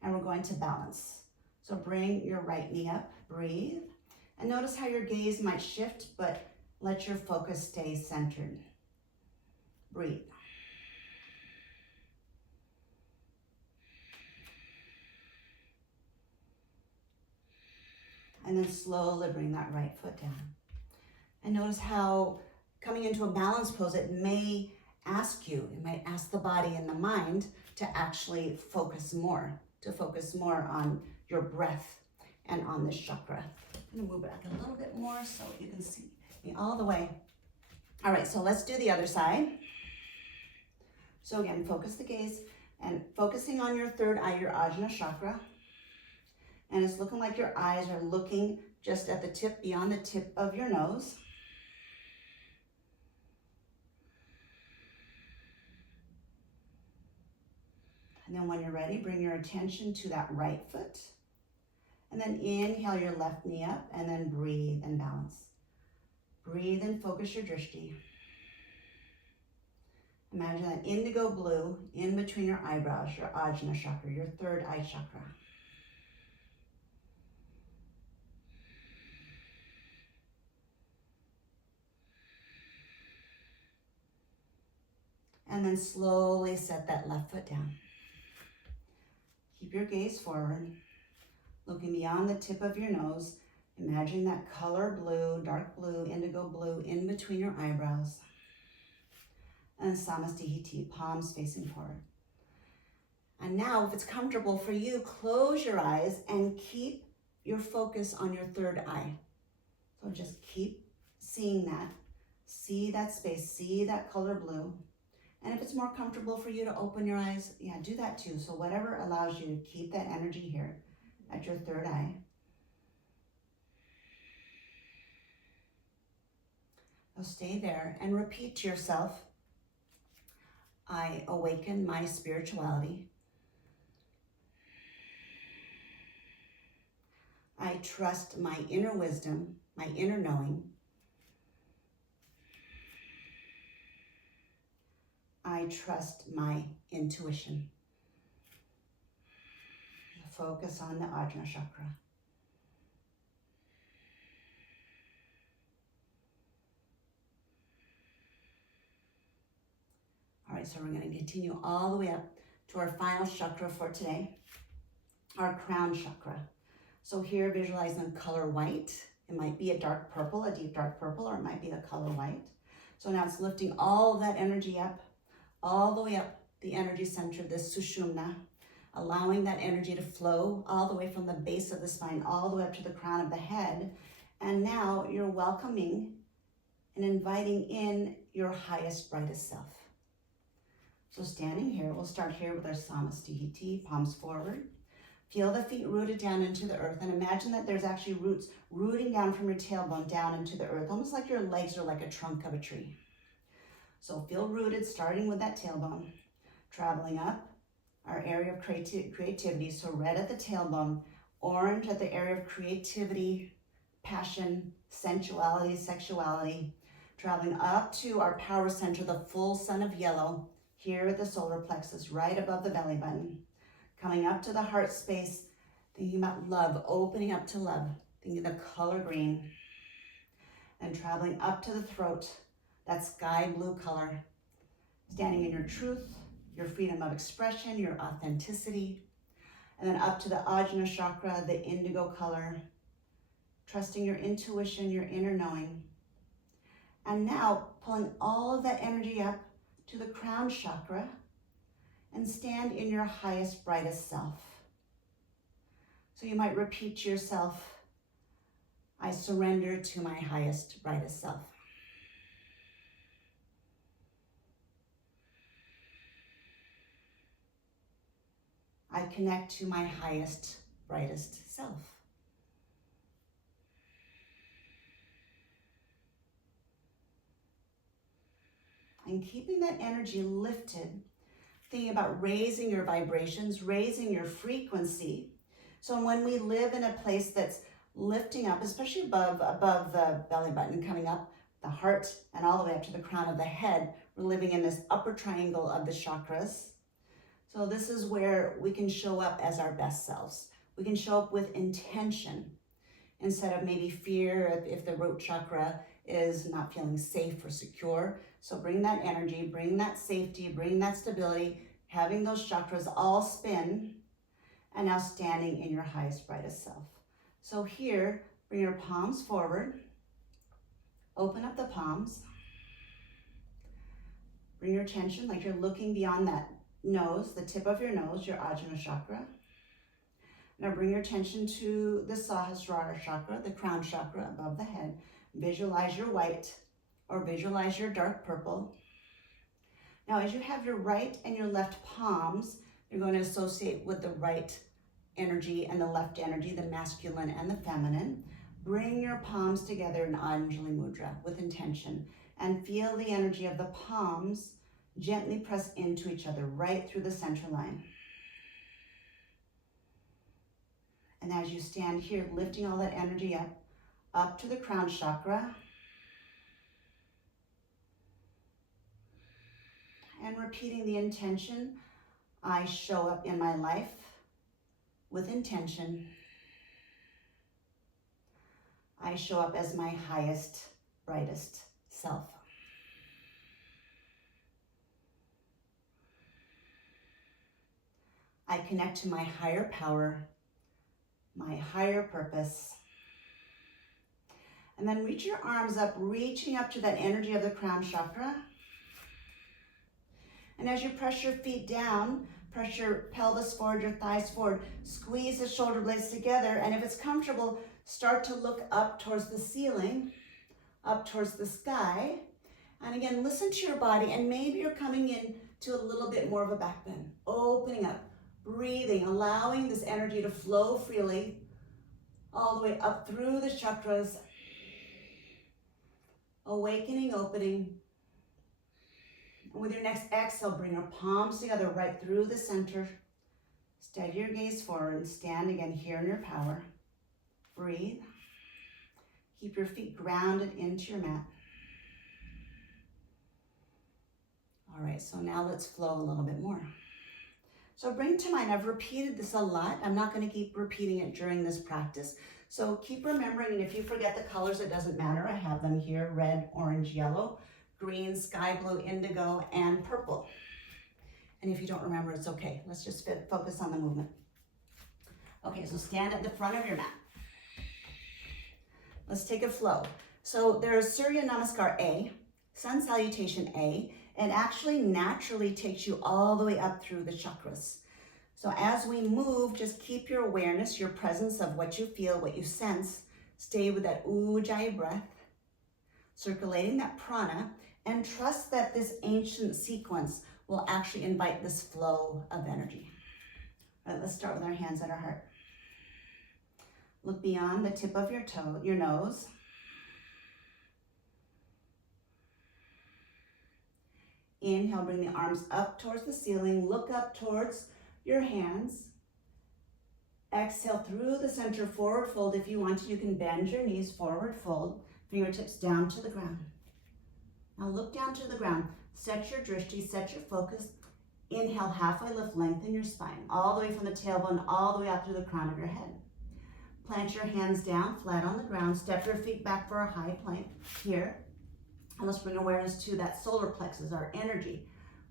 and we're going to balance. So bring your right knee up, breathe, and notice how your gaze might shift, but let your focus stay centered. Breathe. And then slowly bring that right foot down. And notice how coming into a balanced pose, it might ask the body and the mind to actually focus more, on your breath and on this chakra. I'm gonna move back a little bit more so you can see me all the way. All right, so let's do the other side. So again, focus the gaze and focusing on your third eye, your Ajna chakra. And it's looking like your eyes are looking just at the tip, beyond the tip of your nose. And then when you're ready, bring your attention to that right foot. And then inhale your left knee up and then breathe and balance. Breathe and focus your drishti. Imagine that indigo blue in between your eyebrows, your Ajna chakra, your third eye chakra. And then slowly set that left foot down. Keep your gaze forward, looking beyond the tip of your nose. Imagine that color blue, dark blue, indigo blue in between your eyebrows. And Samastihiti, palms facing forward. And now, if it's comfortable for you, close your eyes and keep your focus on your third eye. So just keep seeing that. See that space, see that color blue. And if it's more comfortable for you to open your eyes, yeah, do that too. So whatever allows you to keep that energy here at your third eye. So stay there and repeat to yourself, I awaken my spirituality. I trust my inner wisdom, my inner knowing. I trust my intuition. Focus on the Ajna chakra. All right, so we're going to continue all the way up to our final chakra for today, our crown chakra. So here, visualize them color white. It might be a dark purple, a deep dark purple, or it might be the color white. So now it's lifting all of that energy up, all the way up the energy center, this Sushumna, allowing that energy to flow all the way from the base of the spine, all the way up to the crown of the head. And now you're welcoming and inviting in your highest, brightest self. So standing here, we'll start here with our Samastihiti, palms forward. Feel the feet rooted down into the earth, and imagine that there's actually roots rooting down from your tailbone down into the earth, almost like your legs are like a trunk of a tree. So feel rooted, starting with that tailbone, traveling up our area of creativity. So red at the tailbone, orange at the area of creativity, passion, sensuality, sexuality, traveling up to our power center, the full sun of yellow, here at the solar plexus, right above the belly button. Coming up to the heart space, thinking about love, opening up to love, thinking the color green. And traveling up to the throat, that sky blue color. Standing in your truth, your freedom of expression, your authenticity. And then up to the ajna chakra, the indigo color. Trusting your intuition, your inner knowing. And now pulling all of that energy up to the crown chakra and stand in your highest, brightest self. So you might repeat to yourself, I surrender to my highest, brightest self. I connect to my highest, brightest self. And keeping that energy lifted, thinking about raising your vibrations, raising your frequency. So when we live in a place that's lifting up, especially above the belly button, coming up the heart and all the way up to the crown of the head, we're living in this upper triangle of the chakras. So this is where we can show up as our best selves. We can show up with intention instead of maybe fear if the root chakra is not feeling safe or secure. So bring that energy, bring that safety, bring that stability, having those chakras all spin, and now standing in your highest, brightest self. So here, bring your palms forward, open up the palms, bring your attention like you're looking beyond that nose, the tip of your nose, your ajna chakra. Now bring your attention to the sahasrara chakra, the crown chakra above the head. Visualize your white or visualize your dark purple. Now as you have your right and your left palms, you're going to associate with the right energy and the left energy, the masculine and the feminine. Bring your palms together in Anjali Mudra with intention and feel the energy of the palms gently press into each other right through the center line. And as you stand here, lifting all that energy up to the crown chakra, and repeating the intention, I show up in my life with intention. I show up as my highest, brightest self. I connect to my higher power, my higher purpose. And then reach your arms up, reaching up to that energy of the crown chakra. And as you press your feet down, press your pelvis forward, your thighs forward, squeeze the shoulder blades together, and if it's comfortable, start to look up towards the ceiling, up towards the sky. And again, listen to your body, and maybe you're coming in to a little bit more of a back bend, opening up, breathing, allowing this energy to flow freely all the way up through the chakras, awakening, opening. And with your next exhale, bring your palms together right through the center. Steady your gaze forward and stand again here in your power. Breathe. Keep your feet grounded into your mat. All right, so now let's flow a little bit more. So bring to mind, I've repeated this a lot. I'm not going to keep repeating it during this practice. So keep remembering, and if you forget the colors, it doesn't matter. I have them here, red, orange, yellow, green, sky blue, indigo, and purple. And if you don't remember, it's okay. Let's just focus on the movement. Okay, so stand at the front of your mat. Let's take a flow. So there's Surya Namaskar A, Sun Salutation A. It actually naturally takes you all the way up through the chakras. So as we move, just keep your awareness, your presence of what you feel, what you sense. Stay with that ujjayi breath, circulating that prana, and trust that this ancient sequence will actually invite this flow of energy. All right, let's start with our hands at our heart. Look beyond the tip of your nose. Inhale, bring the arms up towards the ceiling. Look up towards your hands. Exhale through the center, forward fold. If you want to, you can bend your knees, forward fold, fingertips down to the ground. Now look down to the ground. Set your drishti, set your focus. Inhale, halfway lift, lengthen your spine, all the way from the tailbone, all the way out through the crown of your head. Plant your hands down, flat on the ground. Step your feet back for a high plank here. And let's bring awareness to that solar plexus, our energy,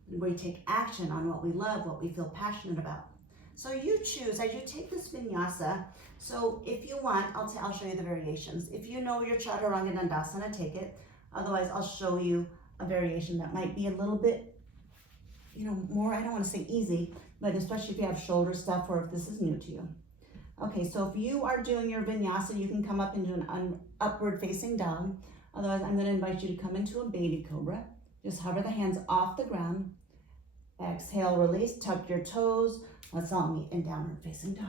where we take action on what we love, what we feel passionate about. So you choose as you take this vinyasa. So if you want, I'll show you the variations. If you know your chaturanga dandasana, take it. Otherwise, I'll show you a variation that might be a little bit, more, I don't want to say easy, but especially if you have shoulder stuff or if this is new to you. Okay, so if you are doing your vinyasa, you can come up into an upward facing dog. Otherwise, I'm going to invite you to come into a baby cobra. Just hover the hands off the ground. Exhale, release, tuck your toes. Let's all meet in downward facing dog.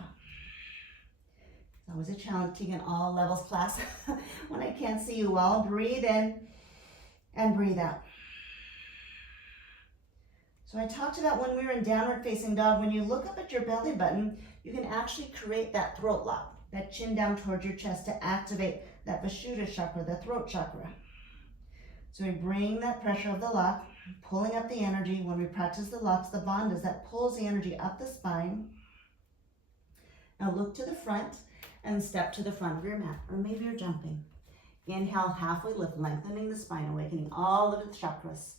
It's always a challenge taking all levels class when I can't see you well. Breathe in and breathe out. So I talked about when we were in downward facing dog, when you look up at your belly button, you can actually create that throat lock, that chin down towards your chest to activate that Vishuddha chakra, the throat chakra. So we bring that pressure of the lock, pulling up the energy. When we practice the locks, the bandhas, that pulls the energy up the spine. Now look to the front and step to the front of your mat, or maybe you're jumping. Inhale, halfway lift, lengthening the spine, awakening all of the chakras.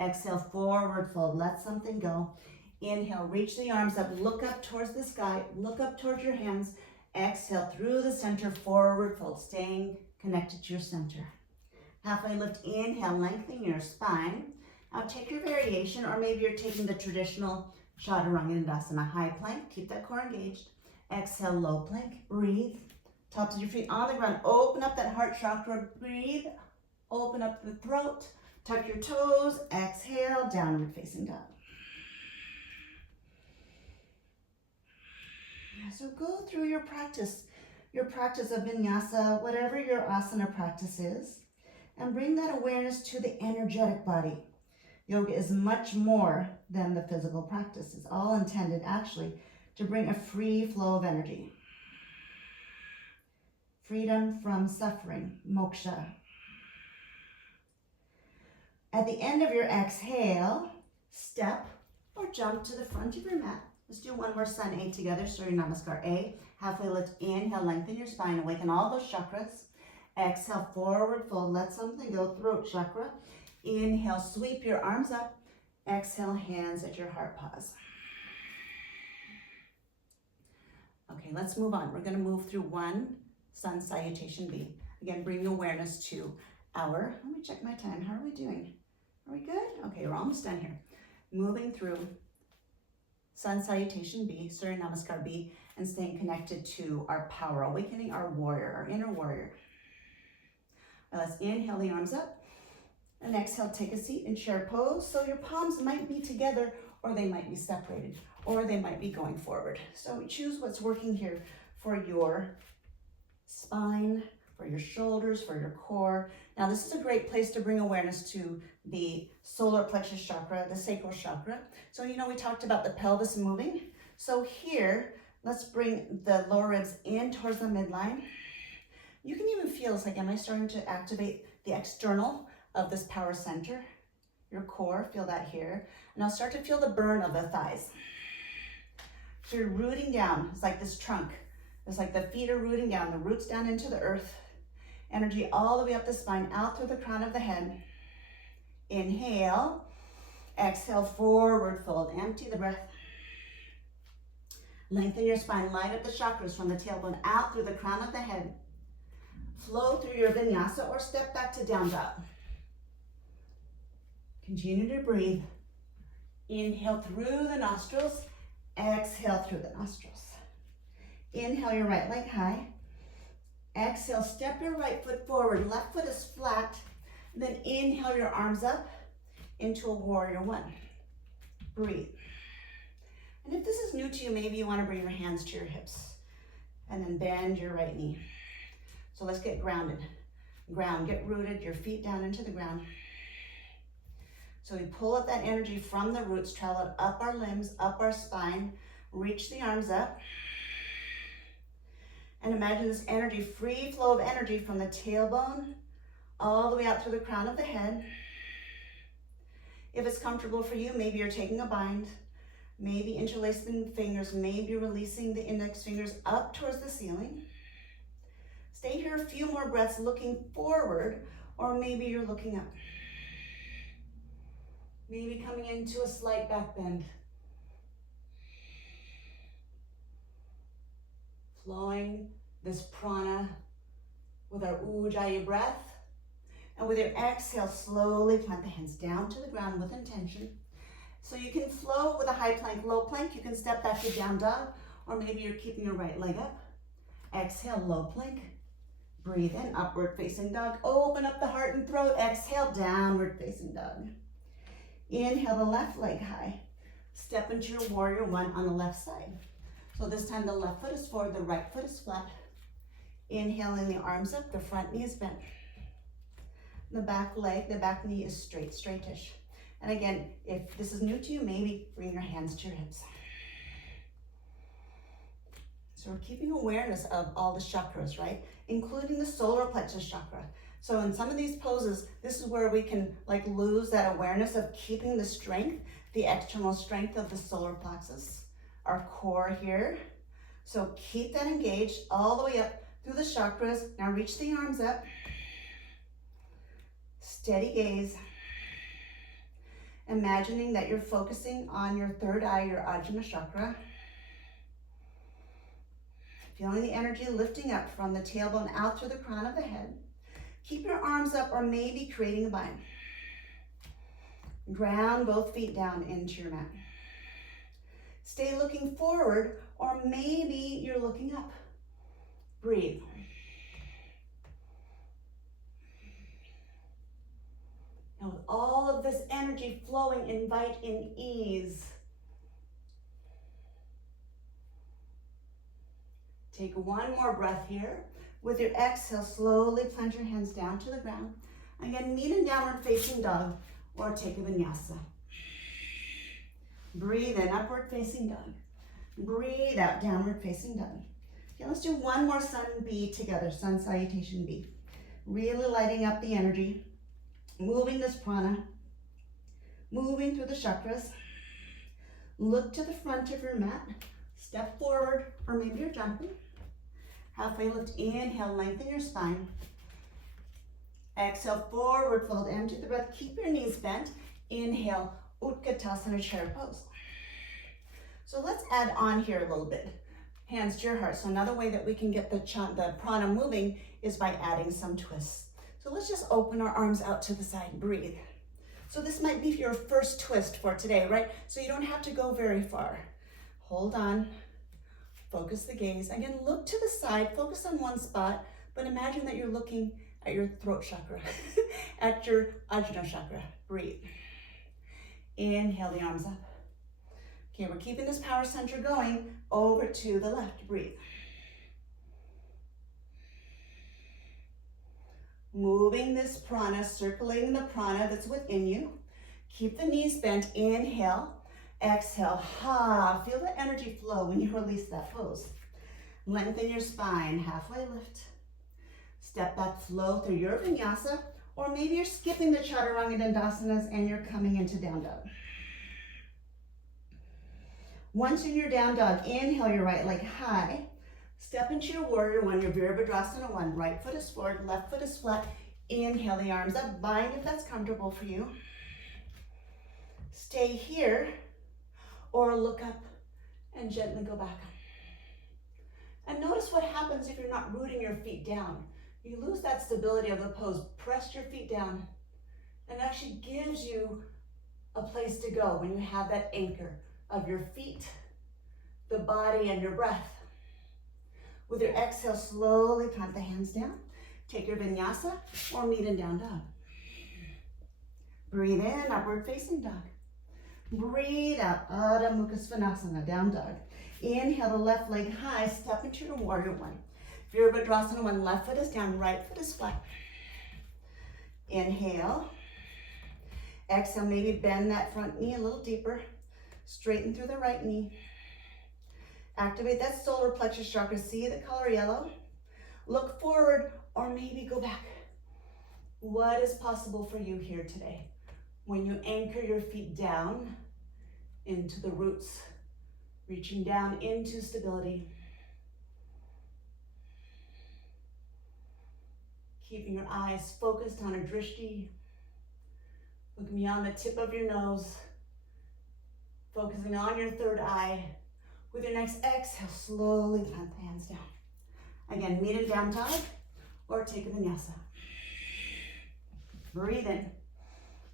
Exhale, forward fold, let something go. Inhale, reach the arms up, look up towards the sky, look up towards your hands. Exhale, through the center, forward fold, staying connected to your center. Halfway lift, inhale, lengthening your spine. Now take your variation, or maybe you're taking the traditional chaturanga dandasana, high plank, keep that core engaged. Exhale, low plank, breathe. Tops of your feet on the ground, open up that heart chakra, breathe. Open up the throat, tuck your toes, exhale, downward facing dog. So go through your practice of vinyasa, whatever your asana practice is, and bring that awareness to the energetic body. Yoga is much more than the physical practice. It's all intended actually to bring a free flow of energy. Freedom from suffering, moksha. At the end of your exhale, step or jump to the front of your mat. Let's do one more sun A together. Surya Namaskar A. Halfway lift, inhale, lengthen your spine, awaken all those chakras. Exhale, forward fold, let something go, throat chakra. Inhale, sweep your arms up. Exhale, hands at your heart, pause. Okay, let's move on. We're gonna move through one sun salutation B. Again, bring awareness to our, let me check my time. How are we doing? Are we good? Okay, we're almost done here. Moving through sun salutation B, Surya Namaskar B, and staying connected to our power, awakening our warrior, our inner warrior. Now let's inhale the arms up, and exhale, take a seat in chair pose. So your palms might be together, or they might be separated, or they might be going forward. So choose what's working here for your spine, for your shoulders, for your core. Now this is a great place to bring awareness to the solar plexus chakra, the sacral chakra. So we talked about the pelvis moving. So here, let's bring the lower ribs in towards the midline. You can even feel, it's like, am I starting to activate the external of this power center? Your core, feel that here. And I'll start to feel the burn of the thighs. So you're rooting down, it's like this trunk. It's like the feet are rooting down, the roots down into the earth. Energy all the way up the spine, out through the crown of the head. Inhale, exhale, forward fold, empty the breath. Lengthen your spine, light up the chakras from the tailbone, out through the crown of the head. Flow through your vinyasa or step back to down dog. Continue to breathe. Inhale through the nostrils, exhale through the nostrils. Inhale your right leg high. Exhale, step your right foot forward, left foot is flat. Then inhale your arms up into a warrior one. Breathe. And if this is new to you, maybe you want to bring your hands to your hips and then bend your right knee. So let's get grounded. Ground, get rooted, your feet down into the ground. So we pull up that energy from the roots, travel it up our limbs, up our spine, reach the arms up. And imagine this energy, free flow of energy from the tailbone all the way out through the crown of the head. If it's comfortable for you, maybe you're taking a bind, maybe interlacing the fingers, maybe releasing the index fingers up towards the ceiling. Stay here a few more breaths looking forward, or maybe you're looking up. Maybe coming into a slight back bend. Flowing this prana with our ujjayi breath. And with your exhale, slowly plant the hands down to the ground with intention. So you can flow with a high plank, low plank. You can step back to down dog, or maybe you're keeping your right leg up. Exhale, low plank. Breathe in, upward facing dog. Open up the heart and throat. Exhale, downward facing dog. Inhale the left leg high. Step into your warrior one on the left side. So this time the left foot is forward, the right foot is flat. Inhaling the arms up, the front knee is bent. The back leg, the back knee is straight, straightish. And again, if this is new to you, maybe bring your hands to your hips. So we're keeping awareness of all the chakras, right? Including the solar plexus chakra. So in some of these poses, this is where we can like lose that awareness of keeping the strength, the external strength of the solar plexus, our core here. So keep that engaged all the way up through the chakras. Now reach the arms up. Steady gaze. Imagining that you're focusing on your third eye, your ajna chakra. Feeling the energy lifting up from the tailbone out through the crown of the head. Keep your arms up or maybe creating a bind. Ground both feet down into your mat. Stay looking forward or maybe you're looking up. Breathe. Now with all of this energy flowing, invite in ease. Take one more breath here. With your exhale, slowly plant your hands down to the ground. Again, meet in downward facing dog or take a vinyasa. Breathe in, upward facing dog. Breathe out, downward facing dog. Okay, let's do one more sun B together, sun salutation B. Really lighting up the energy, moving this prana, moving through the chakras. Look to the front of your mat, step forward, or maybe you're jumping. Halfway lift, inhale, lengthen your spine. Exhale, forward fold, empty the breath, keep your knees bent. Inhale, Utkatasana chair pose. So let's add on here a little bit. Hands to your heart. So another way that we can get the prana moving is by adding some twists. So let's just open our arms out to the side, breathe. So this might be your first twist for today, right? So you don't have to go very far. Hold on. Focus the gaze. Again, look to the side, focus on one spot, but imagine that you're looking at your throat chakra, at your ajna chakra. Breathe. Inhale the arms up. Okay, we're keeping this power center going over to the left. Breathe. Moving this prana, circulating the prana that's within you. Keep the knees bent. Inhale. Exhale, feel the energy flow when you release that pose. Lengthen your spine, halfway lift. Step back, flow through your vinyasa, or maybe you're skipping the chaturanga dandasanas and you're coming into down dog. Once in your down dog, inhale your right leg high. Step into your warrior one, your virabhadrasana one. Right foot is forward, left foot is flat. Inhale the arms up, bind if that's comfortable for you. Stay here. Or look up and gently go back up. And notice what happens if you're not rooting your feet down. You lose that stability of the pose. Press your feet down. And it actually gives you a place to go when you have that anchor of your feet, the body, and your breath. With your exhale, slowly plant the hands down. Take your vinyasa or meet in down dog. Breathe in, upward facing dog. Breathe out, Adho Mukha Svanasana, down dog. Inhale the left leg high, step into your warrior one. Virabhadrasana one, left foot is down, right foot is flat. Inhale. Exhale, maybe bend that front knee a little deeper. Straighten through the right knee. Activate that solar plexus chakra. See the color yellow? Look forward or maybe go back. What is possible for you here today? When you anchor your feet down into the roots, reaching down into stability. Keeping your eyes focused on a drishti. Looking beyond the tip of your nose. Focusing on your third eye. With your next exhale, slowly plant the hands down. Again, meet in down dog or take a vinyasa. Breathe in.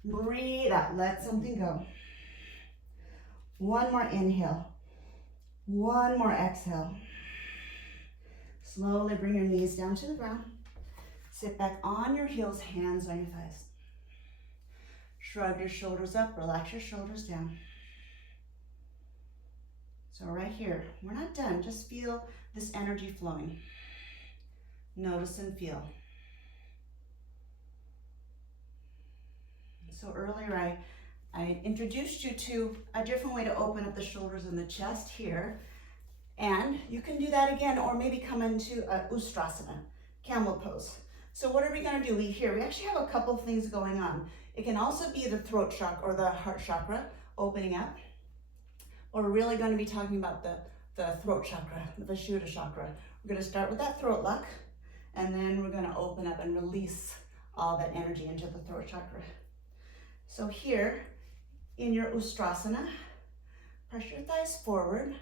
Breathe out. Let something go. One more inhale. One more exhale. Slowly bring your knees down to the ground. Sit back on your heels, hands on your thighs. Shrug your shoulders up, relax your shoulders down. So right here, we're not done. Just feel this energy flowing. Notice and feel. So earlier I introduced you to a different way to open up the shoulders and the chest here. And you can do that again, or maybe come into a ustrasana, camel pose. So what are we gonna do here? We actually have a couple things going on. It can also be the throat chakra or the heart chakra opening up. Or we're really gonna be talking about the throat chakra, the Vishuddha chakra. We're gonna start with that throat lock, and then we're gonna open up and release all that energy into the throat chakra. So here, in your ustrasana, press your thighs forward,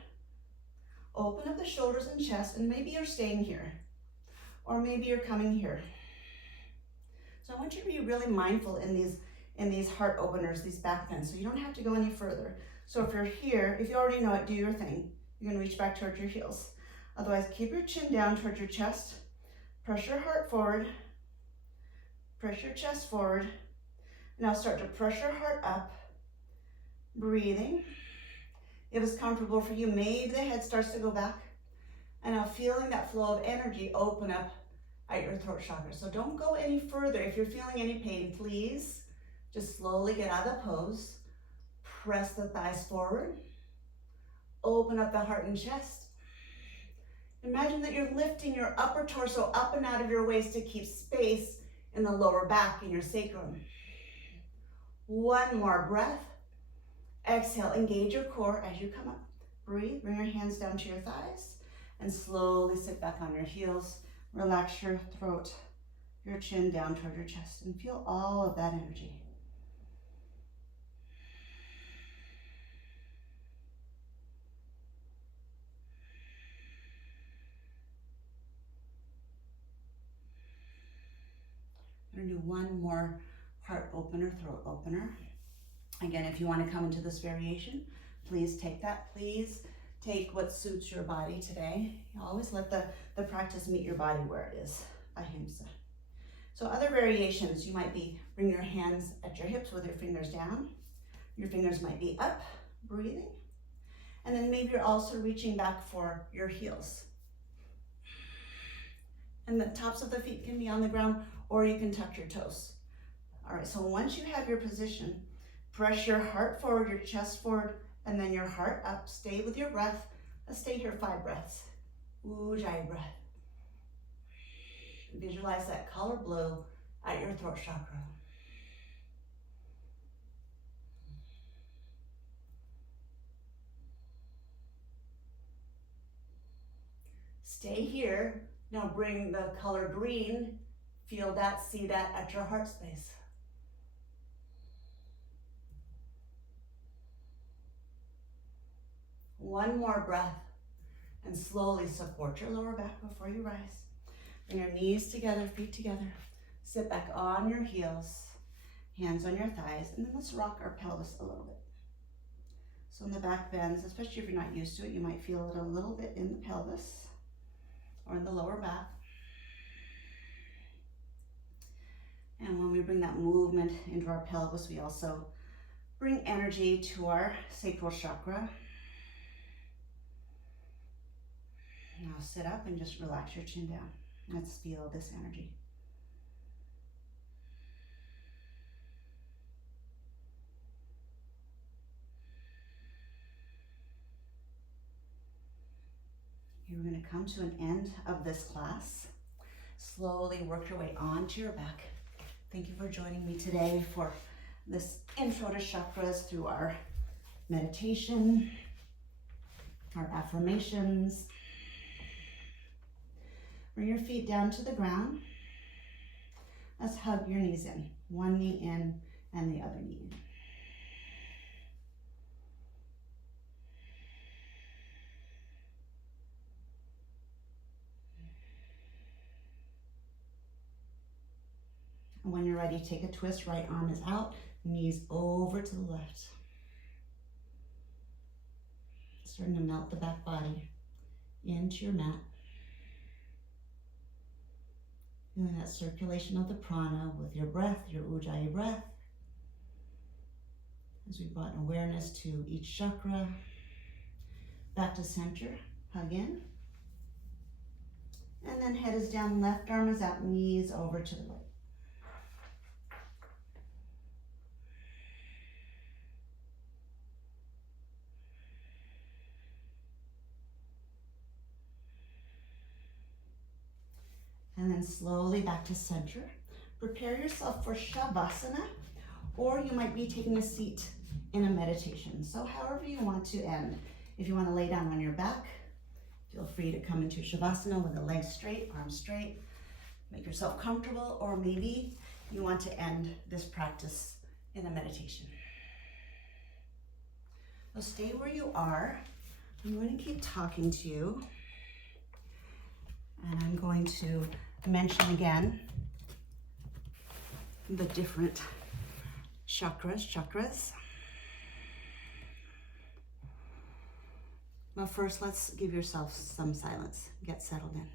open up the shoulders and chest, and maybe you're staying here, or maybe you're coming here. So I want you to be really mindful in these heart openers, these back bends, so you don't have to go any further. So if you're here, if you already know it, do your thing. You're gonna reach back towards your heels. Otherwise, keep your chin down towards your chest, press your heart forward, press your chest forward. Now start to press your heart up, breathing. If it's comfortable for you, maybe the head starts to go back. And now feeling that flow of energy open up at your throat chakra. So don't go any further. If you're feeling any pain, please just slowly get out of the pose. Press the thighs forward. Open up the heart and chest. Imagine that you're lifting your upper torso up and out of your waist to keep space in the lower back in your sacrum. One more breath. Exhale, engage your core as you come up. Breathe, bring your hands down to your thighs and slowly sit back on your heels. Relax your throat, your chin down toward your chest, and feel all of that energy. I'm gonna do one more heart opener, throat opener. Again, if you want to come into this variation, please take that. Please take what suits your body today. You always let the practice meet your body where it is. Ahimsa. So other variations, you might be bring your hands at your hips with your fingers down. Your fingers might be up, breathing. And then maybe you're also reaching back for your heels. And the tops of the feet can be on the ground, or you can tuck your toes. All right, so once you have your position, press your heart forward, your chest forward, and then your heart up. Stay with your breath. Let's stay here 5 breaths. Ujjayi breath. Visualize that color blue at your throat chakra. Stay here. Now bring the color green. Feel that, see that at your heart space. One more breath, and slowly support your lower back before you rise. Bring your knees together, feet together. Sit back on your heels, hands on your thighs, and then let's rock our pelvis a little bit. So in the back bends, especially if you're not used to it, you might feel it a little bit in the pelvis or in the lower back. And when we bring that movement into our pelvis, we also bring energy to our sacral chakra. Now sit up and just relax your chin down. Let's feel this energy. You're going to come to an end of this class. Slowly work your way onto your back. Thank you for joining me today for this intro to chakras through our meditation, our affirmations. Bring your feet down to the ground. Let's hug your knees in. One knee in and the other knee in. And when you're ready, take a twist. Right arm is out, knees over to the left. Starting to melt the back body into your mat. Feeling that circulation of the prana with your breath, your ujjayi breath. As we brought awareness to each chakra. Back to center, hug in. And then head is down, left arm is out, knees over to the right. And then slowly back to center. Prepare yourself for shavasana, or you might be taking a seat in a meditation. So however you want to end. If you want to lay down on your back, feel free to come into shavasana with the legs straight, arms straight. Make yourself comfortable, or maybe you want to end this practice in a meditation. So stay where you are. I'm going to keep talking to you. And I'm going to mention again the different chakras. But first, let's give yourself some silence. Get settled in.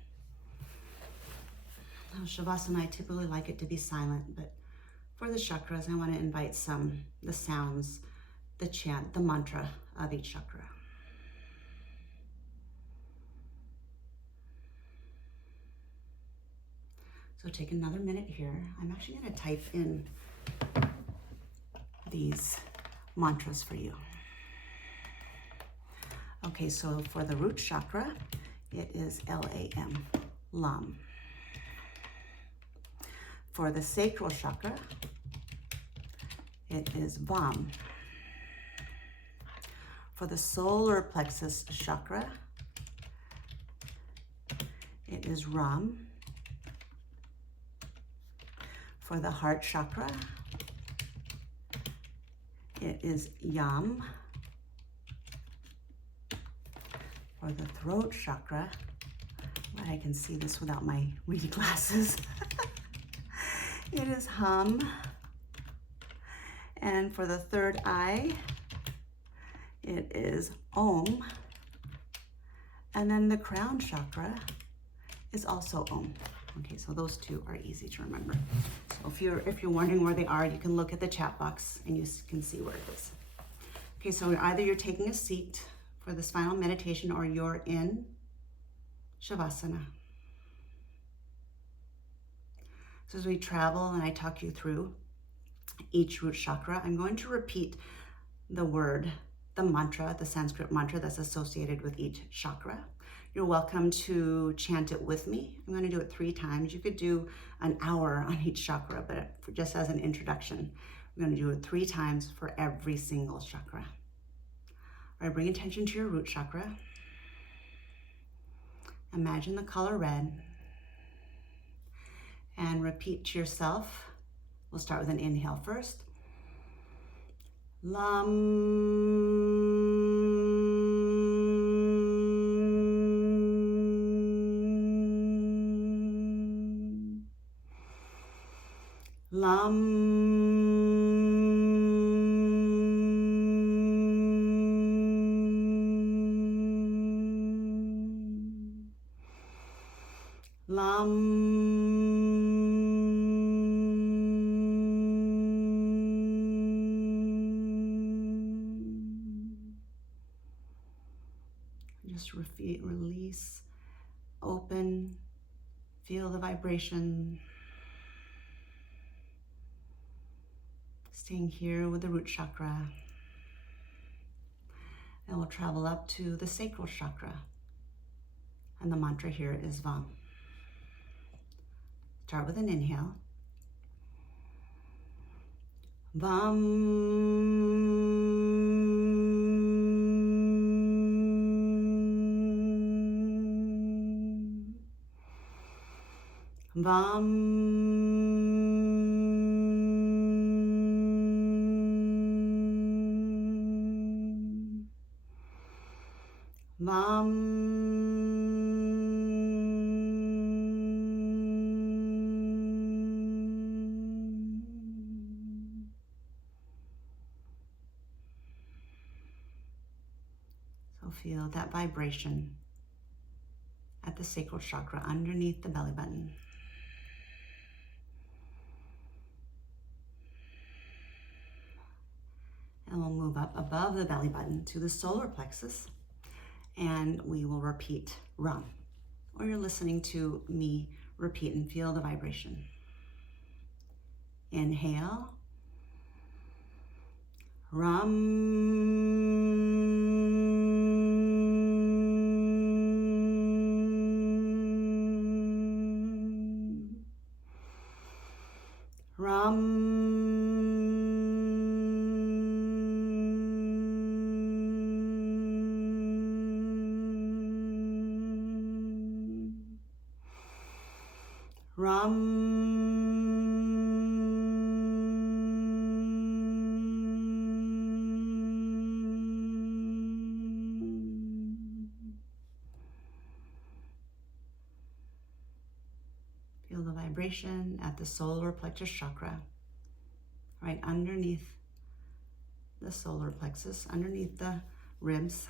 Now, Shavasana, I typically like it to be silent, but for the chakras, I want to invite the sounds, the chant, the mantra of each chakra. So take another minute here. I'm actually going to type in these mantras for you. Okay, so for the root chakra, it is L-A-M, Lam. For the sacral chakra, it is Vam. For the solar plexus chakra, it is Ram. For the heart chakra, it is Yam. For the throat chakra, but I can see this without my reading glasses, it is Hum. And for the third eye, it is Om. And then the crown chakra is also Om. Okay, so those two are easy to remember. So if you're wondering where they are, you can look at the chat box and you can see where it is. Okay, so either you're taking a seat for this final meditation or you're in Shavasana. So as we travel and I talk you through each root chakra, I'm going to repeat the word, the mantra, the Sanskrit mantra that's associated with each chakra. You're welcome to chant it with me. I'm going to do it 3 times. You could do an hour on each chakra, but just as an introduction, we're going to do it 3 times for every single chakra. All right, bring attention to your root chakra. Imagine the color red. And repeat to yourself. We'll start with an inhale first. Lam. Lam. Lam. Just release, open, feel the vibration. Staying here with the root chakra. And we'll travel up to the sacral chakra. And the mantra here is Vam. Start with an inhale. Vam. Vam. So feel that vibration at the sacral chakra underneath the belly button. And we'll move up above the belly button to the solar plexus, and we will repeat Ram. Or you're listening to me repeat and feel the vibration. Inhale. Ram. Ram. Ram. Feel the vibration at the solar plexus chakra, right underneath the solar plexus, underneath the ribs.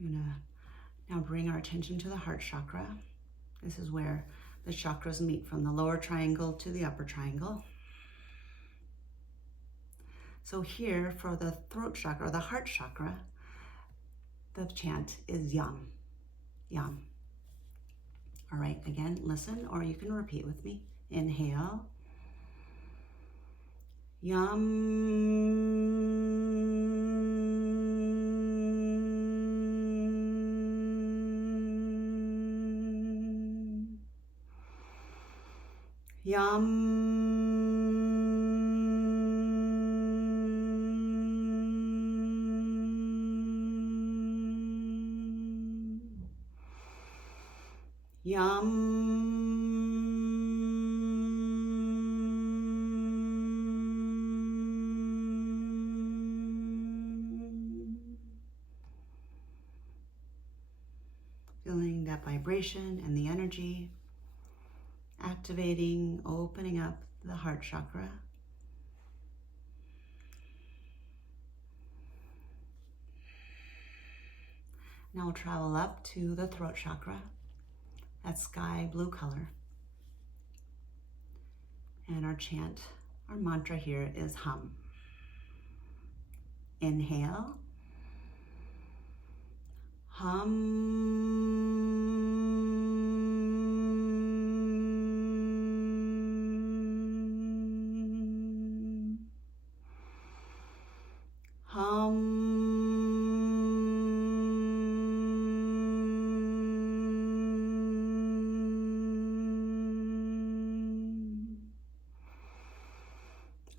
We're going to now bring our attention to the heart chakra. This is where the chakras meet from the lower triangle to the upper triangle. So here for the throat chakra, or the heart chakra, the chant is Yam. Yam. All right, again, listen, or you can repeat with me. Inhale. Yam. Yam. Yam. Feeling that vibration and the energy, activating, opening up the heart chakra. Now we'll travel up to the throat chakra, that sky blue color. And our chant, our mantra here is Hum. Inhale. Hum. Hum.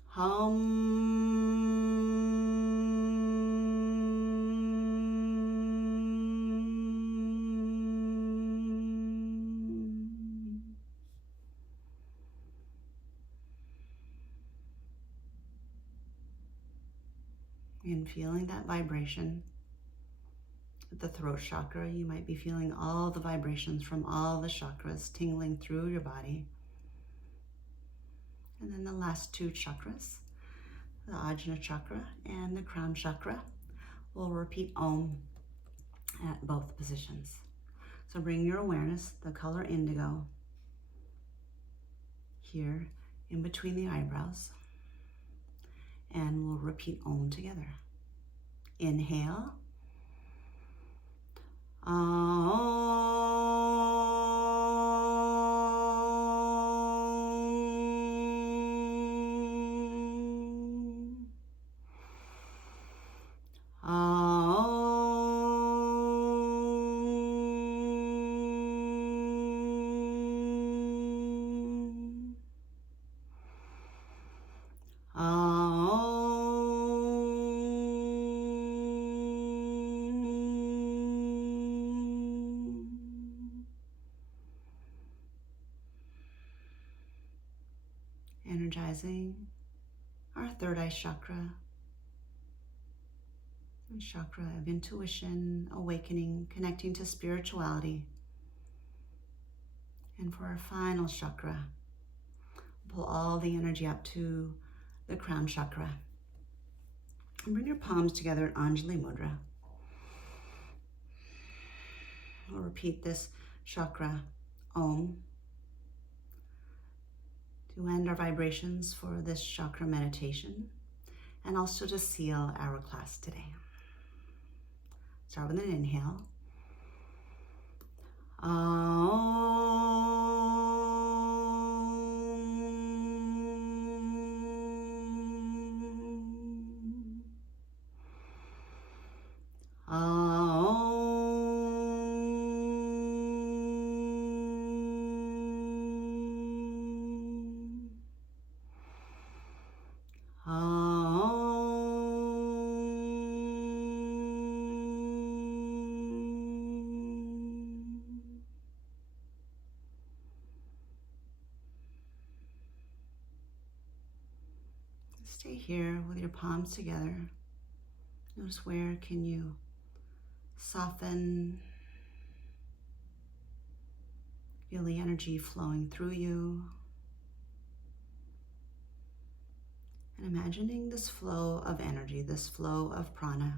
Hum. And feeling that vibration at the throat chakra, you might be feeling all the vibrations from all the chakras tingling through your body. And then the last two chakras, the ajna chakra and the crown chakra, we'll repeat Om at both positions. So bring your awareness, the color indigo, here in between the eyebrows. And we'll repeat Om together. Inhale. Om. Energizing our third eye chakra, a chakra of intuition, awakening, connecting to spirituality. And for our final chakra, pull all the energy up to the crown chakra. And bring your palms together in Anjali Mudra. We'll repeat this chakra, Om, to end our vibrations for this chakra meditation, and also to seal our class today. Start with an inhale. Stay here with your palms together. Notice where can you soften, feel the energy flowing through you. And imagining this flow of energy, this flow of prana,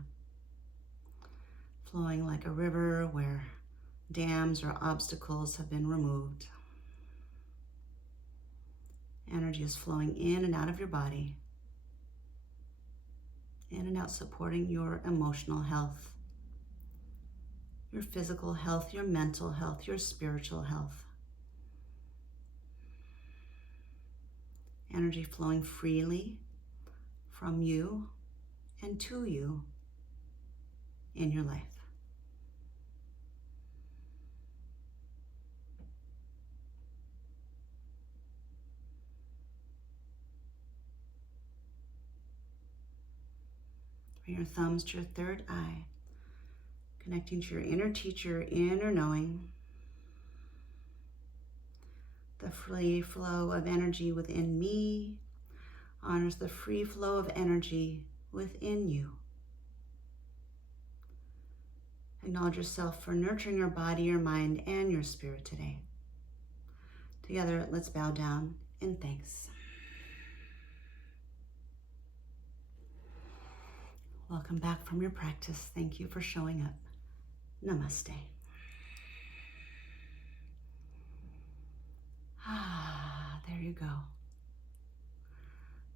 flowing like a river where dams or obstacles have been removed. Energy is flowing in and out of your body, in and out, supporting your emotional health, your physical health, your mental health, your spiritual health. Energy flowing freely from you and to you in your life. Bring your thumbs to your third eye, connecting to your inner teacher, inner knowing. The free flow of energy within me honors the free flow of energy within you. Acknowledge yourself for nurturing your body, your mind, and your spirit today. Together, let's bow down in thanks. Welcome back from your practice. Thank you for showing up. Namaste. There you go.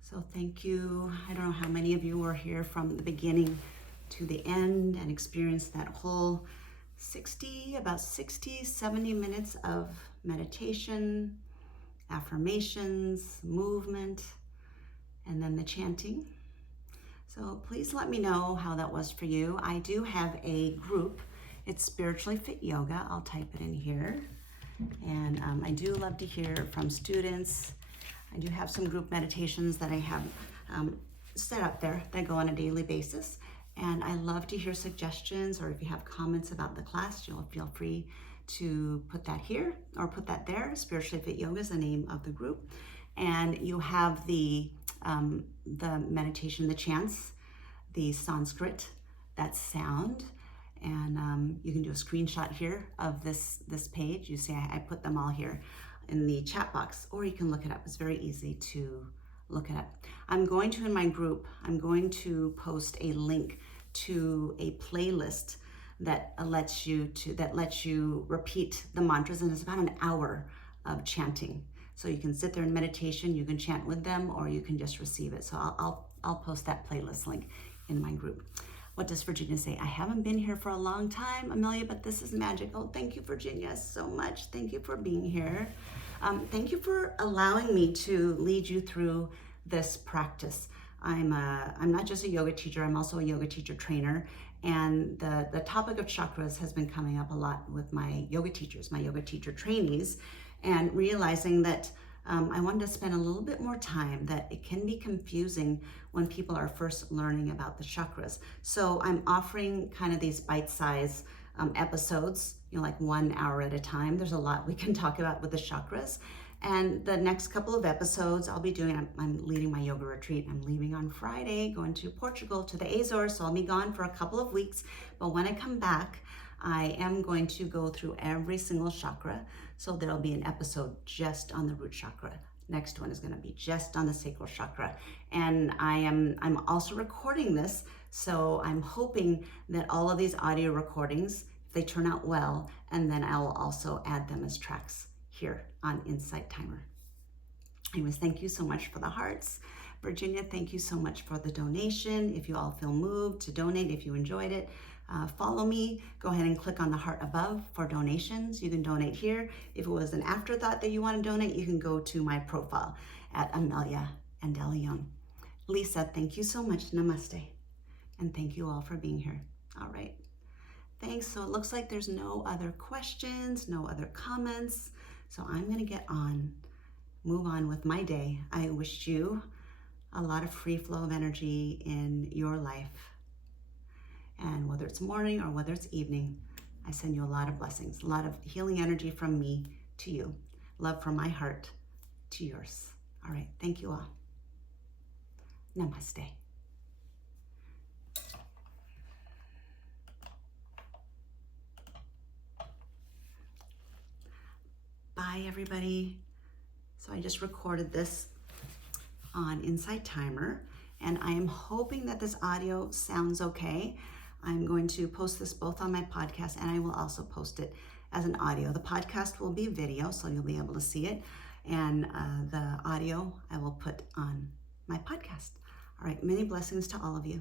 So thank you. I don't know how many of you were here from the beginning to the end and experienced that whole 70 minutes of meditation, affirmations, movement, and then the chanting. So please let me know how that was for you. I do have a group. It's Spiritually Fit Yoga. I'll type it in here. And I do love to hear from students. I do have some group meditations that I have set up there that go on a daily basis. And I love to hear suggestions, or if you have comments about the class, you'll feel free to put that here or put that there. Spiritually Fit Yoga is the name of the group. And you have the meditation, the chants, the Sanskrit, that sound, and you can do a screenshot here of this page. You see I put them all here in the chat box, or you can look it up. It's very easy to look it up. I'm going to, in my group, I'm going to post a link to a playlist that lets you repeat the mantras, and it's about an hour of chanting. So you can sit there in meditation, you can chant with them, or you can just receive it. So I'll post that playlist link in my group. What does Virginia say? I haven't been here for a long time, Amelia, but this is magical. Thank you, Virginia, so much. Thank you for being here. Thank you for allowing me to lead you through this practice. I'm not just a yoga teacher, I'm also a yoga teacher trainer. And the topic of chakras has been coming up a lot with my yoga teachers, my yoga teacher trainees, and realizing that I wanted to spend a little bit more time, that it can be confusing when people are first learning about the chakras. So I'm offering kind of these bite-sized episodes, like 1 hour at a time. There's a lot we can talk about with the chakras. And the next couple of episodes I'll be doing, I'm leading my yoga retreat. I'm leaving on Friday, going to Portugal, to the Azores, so I'll be gone for a couple of weeks. But when I come back, I am going to go through every single chakra. So there'll be an episode just on the root chakra. Next one is going to be just on the sacral chakra. And I'm also recording this, so I'm hoping that all of these audio recordings, if they turn out well, and then I will also add them as tracks here on Insight Timer. Anyways, thank you so much for the hearts. Virginia, thank you so much for the donation. If you all feel moved to donate, if you enjoyed it, follow me. Go ahead and click on the heart above for donations. You can donate here. If it was an afterthought that you want to donate, you can go to my profile at Amelia Andaleon. Lisa, thank you so much. Namaste. And thank you all for being here. All right. Thanks. So it looks like there's no other questions, no other comments. So I'm going to move on with my day. I wish you a lot of free flow of energy in your life. And whether it's morning or whether it's evening, I send you a lot of blessings, a lot of healing energy from me to you. Love from my heart to yours. All right. Thank you all. Namaste. Bye, everybody. So I just recorded this on Insight Timer, and I am hoping that this audio sounds okay. I'm going to post this both on my podcast, and I will also post it as an audio. The podcast will be video, so you'll be able to see it, and the audio I will put on my podcast. All right, many blessings to all of you.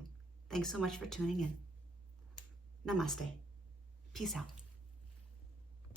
Thanks so much for tuning in. Namaste. Peace out.